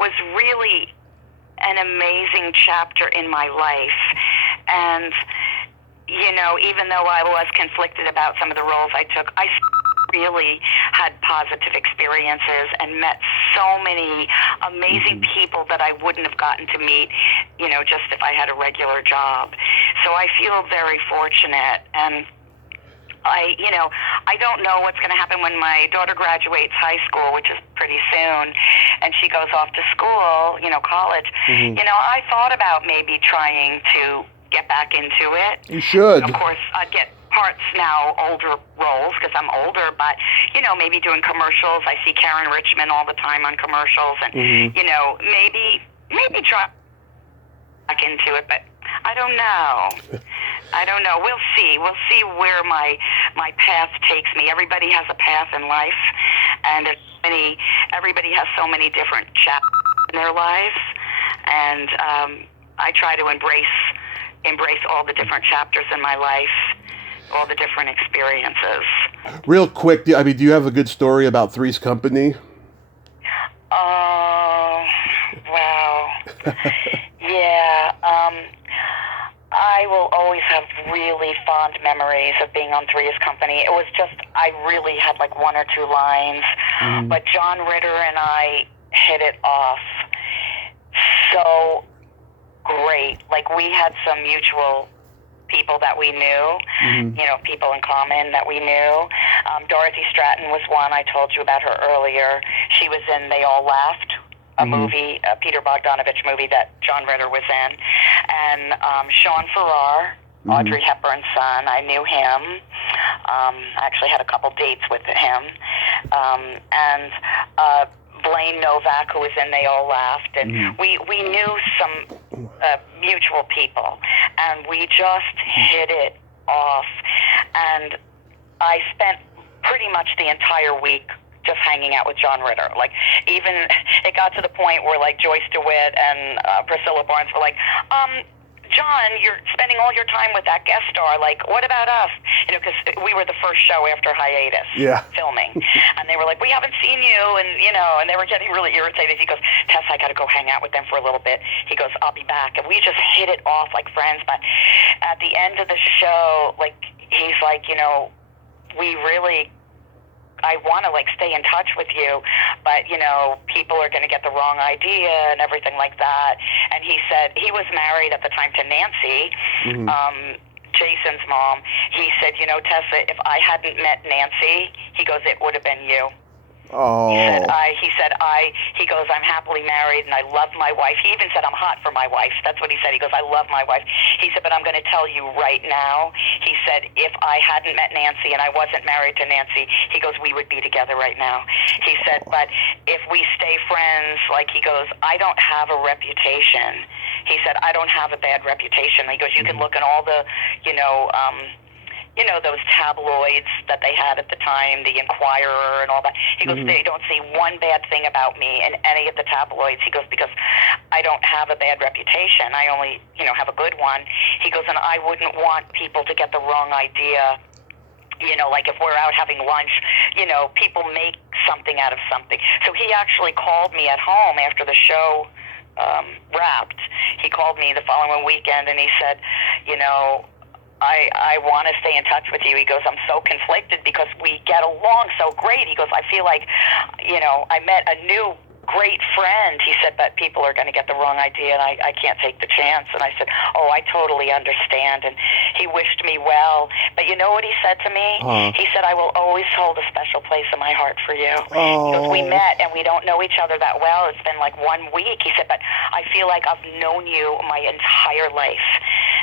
was really an amazing chapter in my life. And even though I was conflicted about some of the roles I took, I really had positive experiences and met so many amazing people that I wouldn't have gotten to meet, just if I had a regular job. So I feel very fortunate, and I don't know what's going to happen when my daughter graduates high school, which is pretty soon, and she goes off to school, college. I thought about maybe trying to get back into it. You should. Of course, I'd get parts now, older roles, because I'm older, but, maybe doing commercials. I see Karen Richmond all the time on commercials, and, maybe try back into it, but I don't know. We'll see. We'll see where my path takes me. Everybody has a path in life, and everybody has so many different chapters in their lives, and I try to embrace all the different chapters in my life, all the different experiences. Real quick, do you have a good story about Three's Company? Oh, wow. Yeah, I will always have really fond memories of being on Three's Company. It was just, I really had like one or two lines, but John Ritter and I hit it off so great. Like, we had some mutual people that we knew, people in common that we knew. Dorothy Stratton was one. I told you about her earlier. She was in They All Laughed, a movie, a Peter Bogdanovich movie that John Ritter was in. And Sean Farrar, Audrey Hepburn's son, I knew him. I actually had a couple dates with him. And Blaine Novak, who was in They All Laughed. And we knew some mutual people, and we just hit it off. And I spent pretty much the entire week just hanging out with John Ritter. Like, even it got to the point where, like, Joyce DeWitt and Priscilla Barnes were like, John, you're spending all your time with that guest star. Like, what about us? Because we were the first show after hiatus filming. And they were like, we haven't seen you. And, and they were getting really irritated. He goes, Tess, I got to go hang out with them for a little bit. He goes, I'll be back. And we just hit it off like friends. But at the end of the show, like, he's like, we really want to like stay in touch with you, but you know, people are going to get the wrong idea and everything like that. And he said he was married at the time to Nancy, Jason's mom. He said, you know, Tessa, if I hadn't met Nancy, he goes, it would have been you. Oh. He goes, I'm happily married and I love my wife. He even said, I'm hot for my wife. That's what he said. He goes, I love my wife. He said, but I'm going to tell you right now. He said, if I hadn't met Nancy and I wasn't married to Nancy, he goes, we would be together right now. He said, but if we stay friends, like he goes, I don't have a reputation. He said, I don't have a bad reputation. He goes, you can look at all the, those tabloids that they had at the time, the Inquirer and all that. He goes, they don't see one bad thing about me in any of the tabloids. He goes, because I don't have a bad reputation. I only, have a good one. He goes, and I wouldn't want people to get the wrong idea. Like if we're out having lunch, people make something out of something. So he actually called me at home after the show wrapped. He called me the following weekend and he said, I want to stay in touch with you. He goes, I'm so conflicted because we get along so great. He goes, I feel like, I met a new great friend. He said, but people are going to get the wrong idea and I can't take the chance. And I said, oh, I totally understand. And he wished me well. But you know what he said to me? He said, I will always hold a special place in my heart for you. Because we met and we don't know each other that well. It's been like 1 week. He said, but I feel like I've known you my entire life.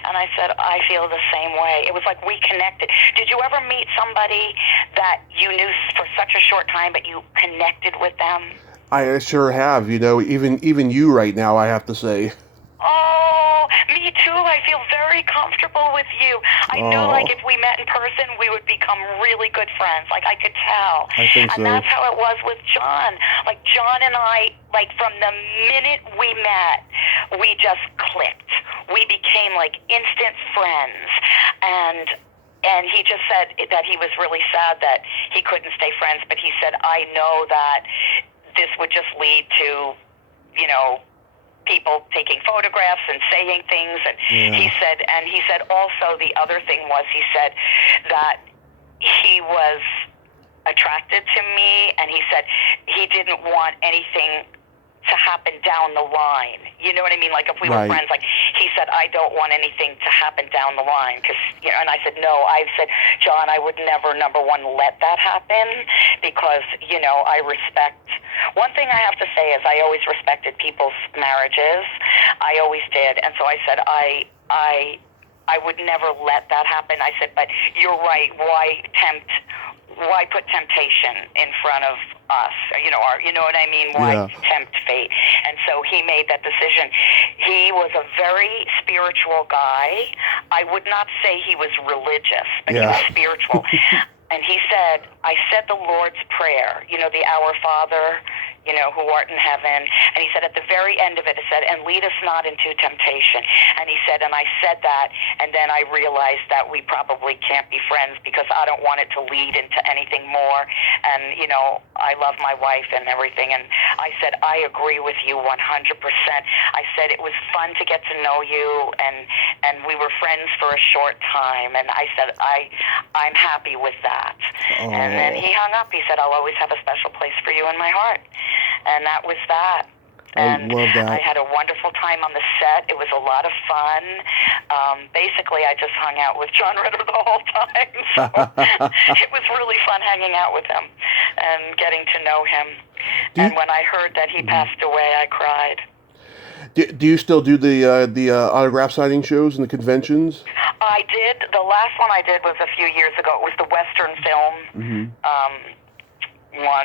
And I said, I feel the same way. It was like we connected. Did you ever meet somebody that you knew for such a short time, but you connected with them? I sure have, even you right now, I have to say. Oh, me too. I feel very comfortable with you. I knew, like, if we met in person, we would become really good friends. Like, I could tell. I think so. And that's how it was with John. Like, John and I, like, from the minute we met, we just clicked. We became, like, instant friends. And he just said that he was really sad that he couldn't stay friends, but he said, I know that this would just lead to, people taking photographs and saying things. And he said also the other thing was, he said that he was attracted to me, and he said he didn't want anything to happen down the line. You know what I mean? Like if we were friends, like he said, I don't want anything to happen down the line. And I said, no, I said, John, I would never, number one, let that happen because, I respect. One thing I have to say is I always respected people's marriages. I always did. And so I said, I would never let that happen. I said, but you're right. Why put temptation in front of us? You know what I mean? Why tempt fate? And so he made that decision. He was a very spiritual guy. I would not say he was religious, but he was spiritual. And he said, I said the Lord's Prayer, the Our Father, who art in heaven. And he said at the very end of it, it said, and lead us not into temptation. And he said, and I said that, and then I realized that we probably can't be friends because I don't want it to lead into anything more. And, I love my wife and everything. And I said, I agree with you 100%. I said, it was fun to get to know you, and we were friends for a short time. And I said, I'm happy with that. And then he hung up. He said, I'll always have a special place for you in my heart. And that was that. And I love that. I had a wonderful time on the set. It was a lot of fun. Basically, I just hung out with John Ritter the whole time. So it was really fun hanging out with him and getting to know him. And when I heard that he passed away, I cried. Do you still do the autograph signing shows and the conventions? I did. The last one I did was a few years ago. It was the Western Film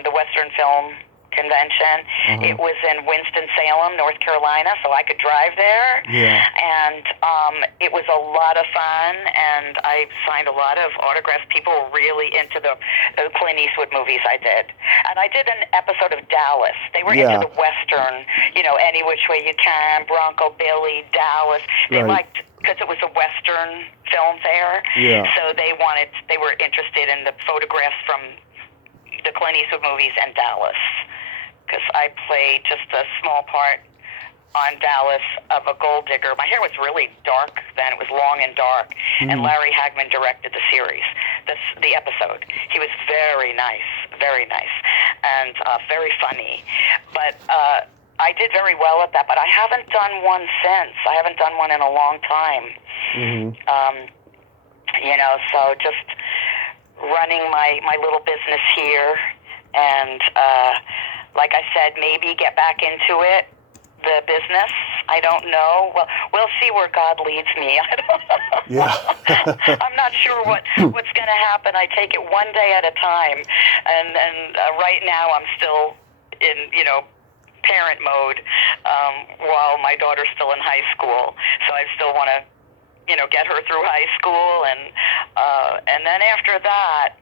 the Western Film Convention. It was in Winston-Salem, North Carolina, so I could drive there. And it was a lot of fun, and I signed a lot of autographs. People were really into the Clint Eastwood movies I did. And I did an episode of Dallas. They were into the Western, Any Which Way You Can, Bronco Billy, Dallas. They liked, because it was a Western film fair, so they were interested in the photographs from the Clint Eastwood movies and Dallas, because I played just a small part on Dallas of a gold digger. My hair was really dark then. It was long and dark. And Larry Hagman directed the series, the episode. He was very nice, and very funny. But I did very well at that, but I haven't done one since. I haven't done one in a long time. So just running my little business here, and like I said, maybe get back into it, the business. I don't know. Well, we'll see where God leads me. I don't I'm not sure what's going to happen. I take it one day at a time, and right now I'm still in parent mode while my daughter's still in high school. So I still want to get her through high school, and then after that,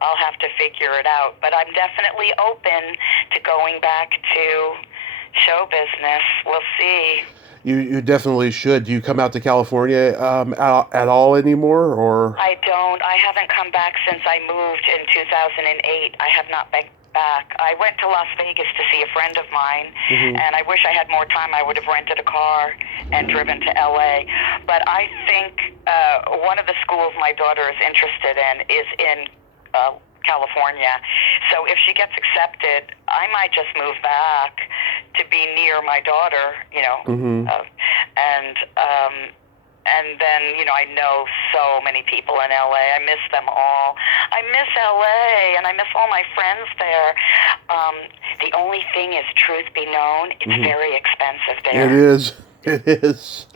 I'll have to figure it out. But I'm definitely open to going back to show business. We'll see. You definitely should. Do you come out to California at all anymore, or? I don't. I haven't come back since I moved in 2008. I have not been back. I went to Las Vegas to see a friend of mine, and I wish I had more time. I would have rented a car and driven to LA. But I think one of the schools my daughter is interested in is in California. So if she gets accepted, I might just move back to be near my daughter, and then, I know so many people in LA. I miss them all. I miss LA, and I miss all my friends there. The only thing is, truth be known, it's very expensive there. It is. It is.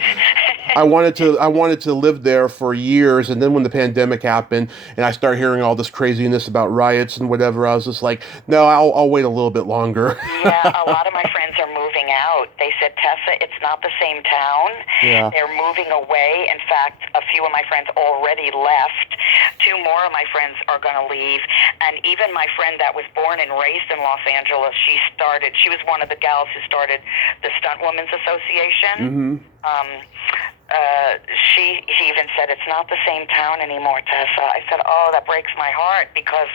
I wanted to live there for years, and then when the pandemic happened, and I started hearing all this craziness about riots and whatever, I was just like, no, I'll wait a little bit longer. Yeah, a lot of my friends are moving out. They said, Tessa, it's not the same town. Yeah. They're moving away. In fact, a few of my friends already left. 2 more of my friends are going to leave. And even my friend that was born and raised in Los Angeles, she was one of the gals who started the Stunt Women's Association. She even said, it's not the same town anymore, Tessa. I said, oh, that breaks my heart, because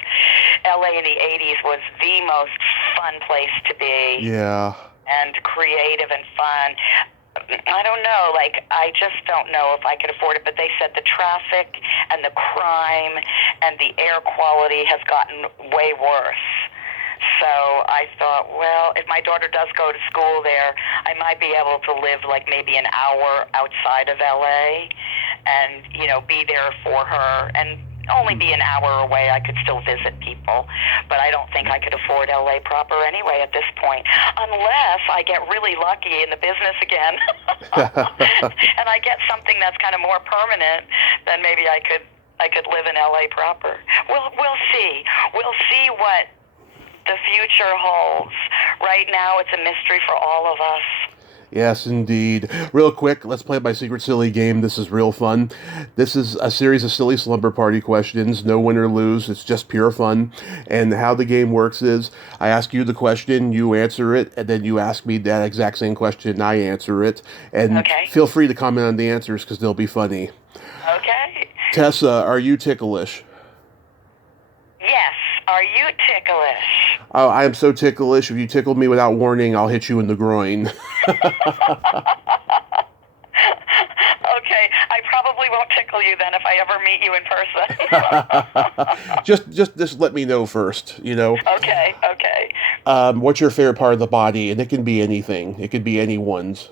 LA in the 80s was the most fun place to be. Yeah. And creative and fun. I don't know, I just don't know if I could afford it, but they said the traffic and the crime and the air quality has gotten way worse. So I thought, well, if my daughter does go to school there, I might be able to live maybe an hour outside of LA and, be there for her. And only be an hour away, I could still visit people. But I don't think I could afford LA proper anyway at this point, unless I get really lucky in the business again and I get something that's kind of more permanent, then maybe I could live in LA proper. We'll see. We'll see what the future holds. Right now, it's a mystery for all of us. Yes, indeed. Real quick, let's play my secret silly game. This is real fun. This is a series of silly slumber party questions. No win or lose. It's just pure fun. And how the game works is, I ask you the question, you answer it, and then you ask me that exact same question, and I answer it. And feel free to comment on the answers, because they'll be funny. Okay. Tessa, are you ticklish? Yes. Are you ticklish? Oh, I am so ticklish. If you tickle me without warning, I'll hit you in the groin. Okay. I probably won't tickle you then if I ever meet you in person. just let me know first, Okay. What's your favorite part of the body? And it can be anything. It could be anyone's.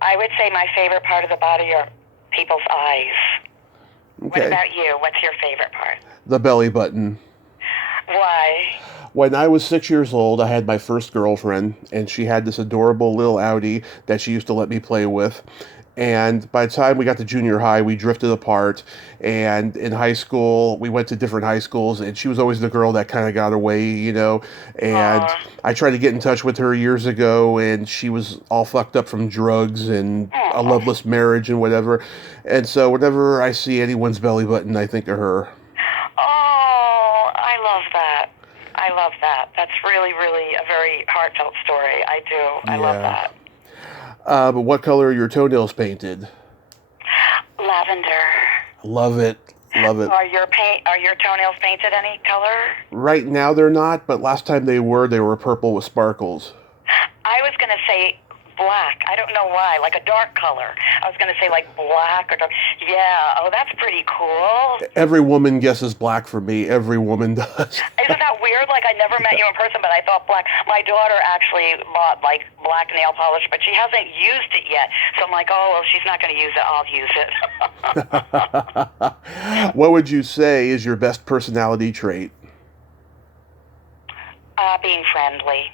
I would say my favorite part of the body are people's eyes. Okay. What about you? What's your favorite part? The belly button. Why? When I was 6 years old, I had my first girlfriend, and she had this adorable little Audi that she used to let me play with. And by the time we got to junior high, we drifted apart. And in high school, we went to different high schools, and she was always the girl that kind of got away, And I tried to get in touch with her years ago, and she was all fucked up from drugs and a loveless marriage and whatever. And so whenever I see anyone's belly button, I think of her. Oh, I love that. That's really, really a very heartfelt story. I do. I love that. But what color are your toenails painted? Lavender. Love it. Are your toenails painted any color? Right now they're not, but last time they were purple with sparkles. I was going to say black. I don't know why, like a dark color. I was going to say like black or dark. Yeah, oh, that's pretty cool. Every woman guesses black for me. Every woman does. Isn't that weird? Like, I never met you in person, but I thought black. My daughter actually bought like black nail polish, but she hasn't used it yet. So I'm like, oh, well, she's not going to use it. I'll use it. What would you say is your best personality trait? Being friendly.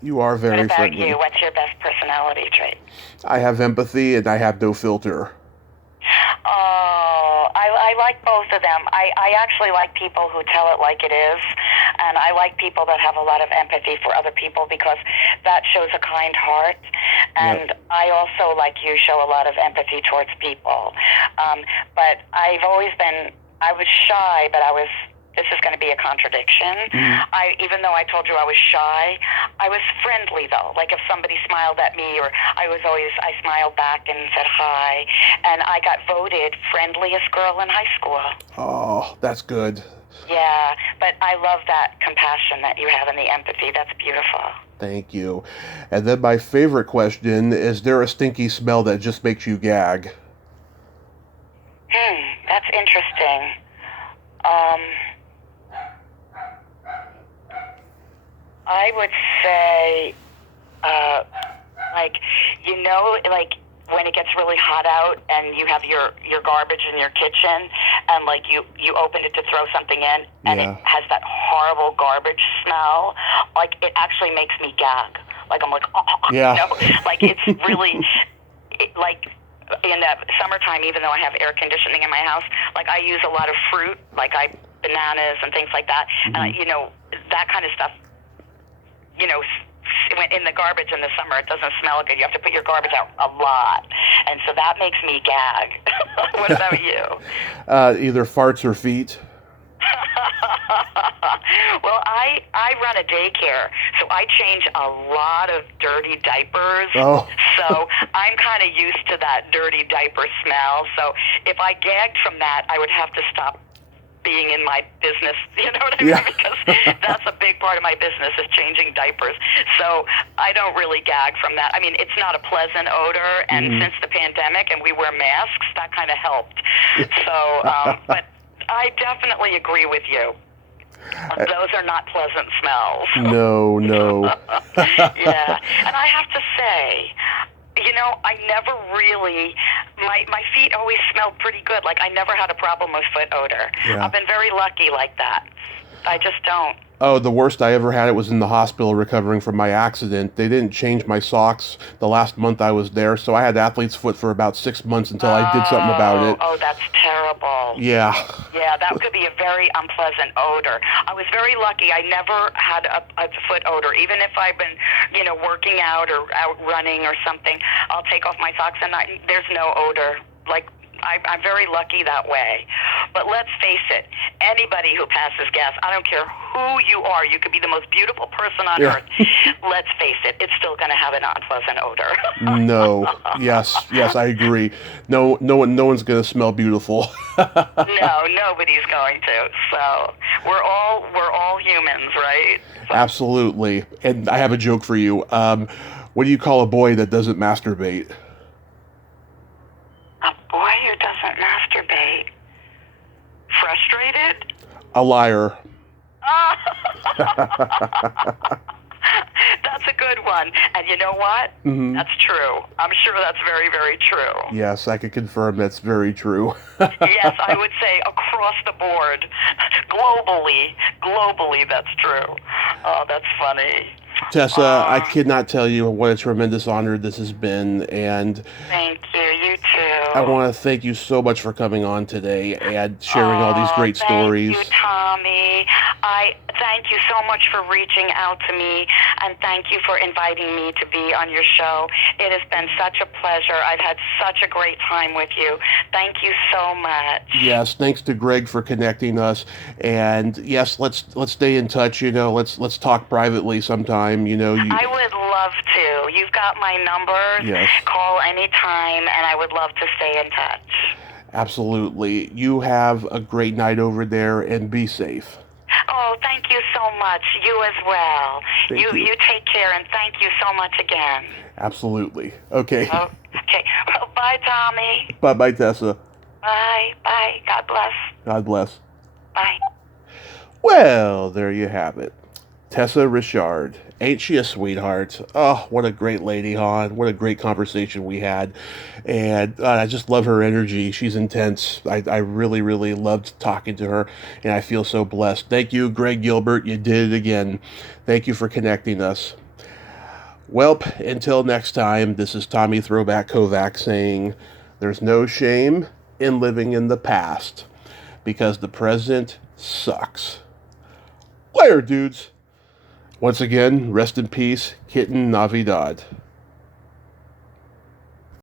You are very What about friendly. you? What's your best personality trait? I have empathy and I have no filter. Oh, I like both of them. I actually like people who tell it like it is, and I like people that have a lot of empathy for other people because that shows a kind heart. And Yep. I also, like you, show a lot of empathy towards people. But I was shy, but this is going to be a contradiction. Mm-hmm. Even though I told you I was shy, I was friendly though. Like if somebody smiled at me, or I smiled back and said hi, and I got voted friendliest girl in high school. Oh, that's good. Yeah, but I love that compassion that you have and the empathy. That's beautiful. Thank you. And then my favorite question, is there a stinky smell that just makes you gag? That's interesting. I would say, like when it gets really hot out and you have your garbage in your kitchen and like you open it to throw something in and Yeah. it has that horrible garbage smell, like it actually makes me gag. Like I'm like, oh, Yeah. like it's really, like in the summertime, even though I have air conditioning in my house, like I use a lot of fruit, like bananas and things like that, Mm-hmm. and that kind of stuff. When in the garbage in the summer, it doesn't smell good. You have to put your garbage out a lot. And so that makes me gag. What about you? Either farts or feet. Well, I run a daycare, so I change a lot of dirty diapers. Oh. So I'm kind of used to that dirty diaper smell. So if I gagged from that, I would have to stop being in my business, you know what I mean? Yeah. Because that's a big part of my business is changing diapers. So I don't really gag from that. I mean, it's not a pleasant odor, and since the pandemic and we wear masks, that kind of helped. So, but I definitely agree with you. Those are not pleasant smells. No. Yeah, and I have to say, I never really, my feet always smelled pretty good. Like, I never had a problem with foot odor. Yeah. I've been very lucky like that. I just don't. Oh, the worst I ever had it was in the hospital recovering from my accident. They didn't change my socks the last month I was there, so I had athlete's foot for about 6 months until I did something about it. Oh, that's terrible. Yeah. Yeah, that could be a very unpleasant odor. I was very lucky. I never had a foot odor. Even if I've been, working out or out running or something, I'll take off my socks and there's no odor. Like, I'm very lucky that way. But let's face it, anybody who passes gas, I don't care who you are, you could be the most beautiful person on earth. Let's face it, it's still going to have an unpleasant odor. No. Yes, I agree. No one's going to smell beautiful. No, nobody's going to. So we're all humans, right? Absolutely. And I have a joke for you. What do you call a boy that doesn't masturbate? A boy who doesn't masturbate. Frustrated? A liar. That's a good one. And you know what? Mm-hmm. That's true. I'm sure that's very, very true. Yes, I can confirm that's very true. Yes, I would say across the board, globally, that's true. Oh, that's funny. Tessa, I cannot tell you what a tremendous honor this has been, and Thank you. You too. I want to thank you so much for coming on today and sharing all these great stories. Thank you, Tommy. I thank you so much for reaching out to me, and thank you for inviting me to be on your show. It has been such a pleasure. I've had such a great time with you. Thank you so much. Yes, thanks to Greg for connecting us, and yes, let's stay in touch. Let's talk privately sometime. I would love to. You've got my number. Yes. Call anytime, and I would love to stay in touch. Absolutely. You have a great night over there, and be safe. Oh, thank you so much. You as well. Thank you. You take care, and thank you so much again. Absolutely. Okay. Oh, okay. Well, bye, Tommy. Bye-bye, Tessa. Bye. Bye. God bless. God bless. Bye. Well, there you have it. Tessa Richarde. Ain't she a sweetheart? Oh, what a great lady, hon. What a great conversation we had. And I just love her energy. She's intense. I really, really loved talking to her, and I feel so blessed. Thank you, Greg Gilbert. You did it again. Thank you for connecting us. Welp, until next time, this is Tommy Throwback Kovac saying, there's no shame in living in the past, because the present sucks. Later, dudes. Once again, rest in peace, Kitten Navidad.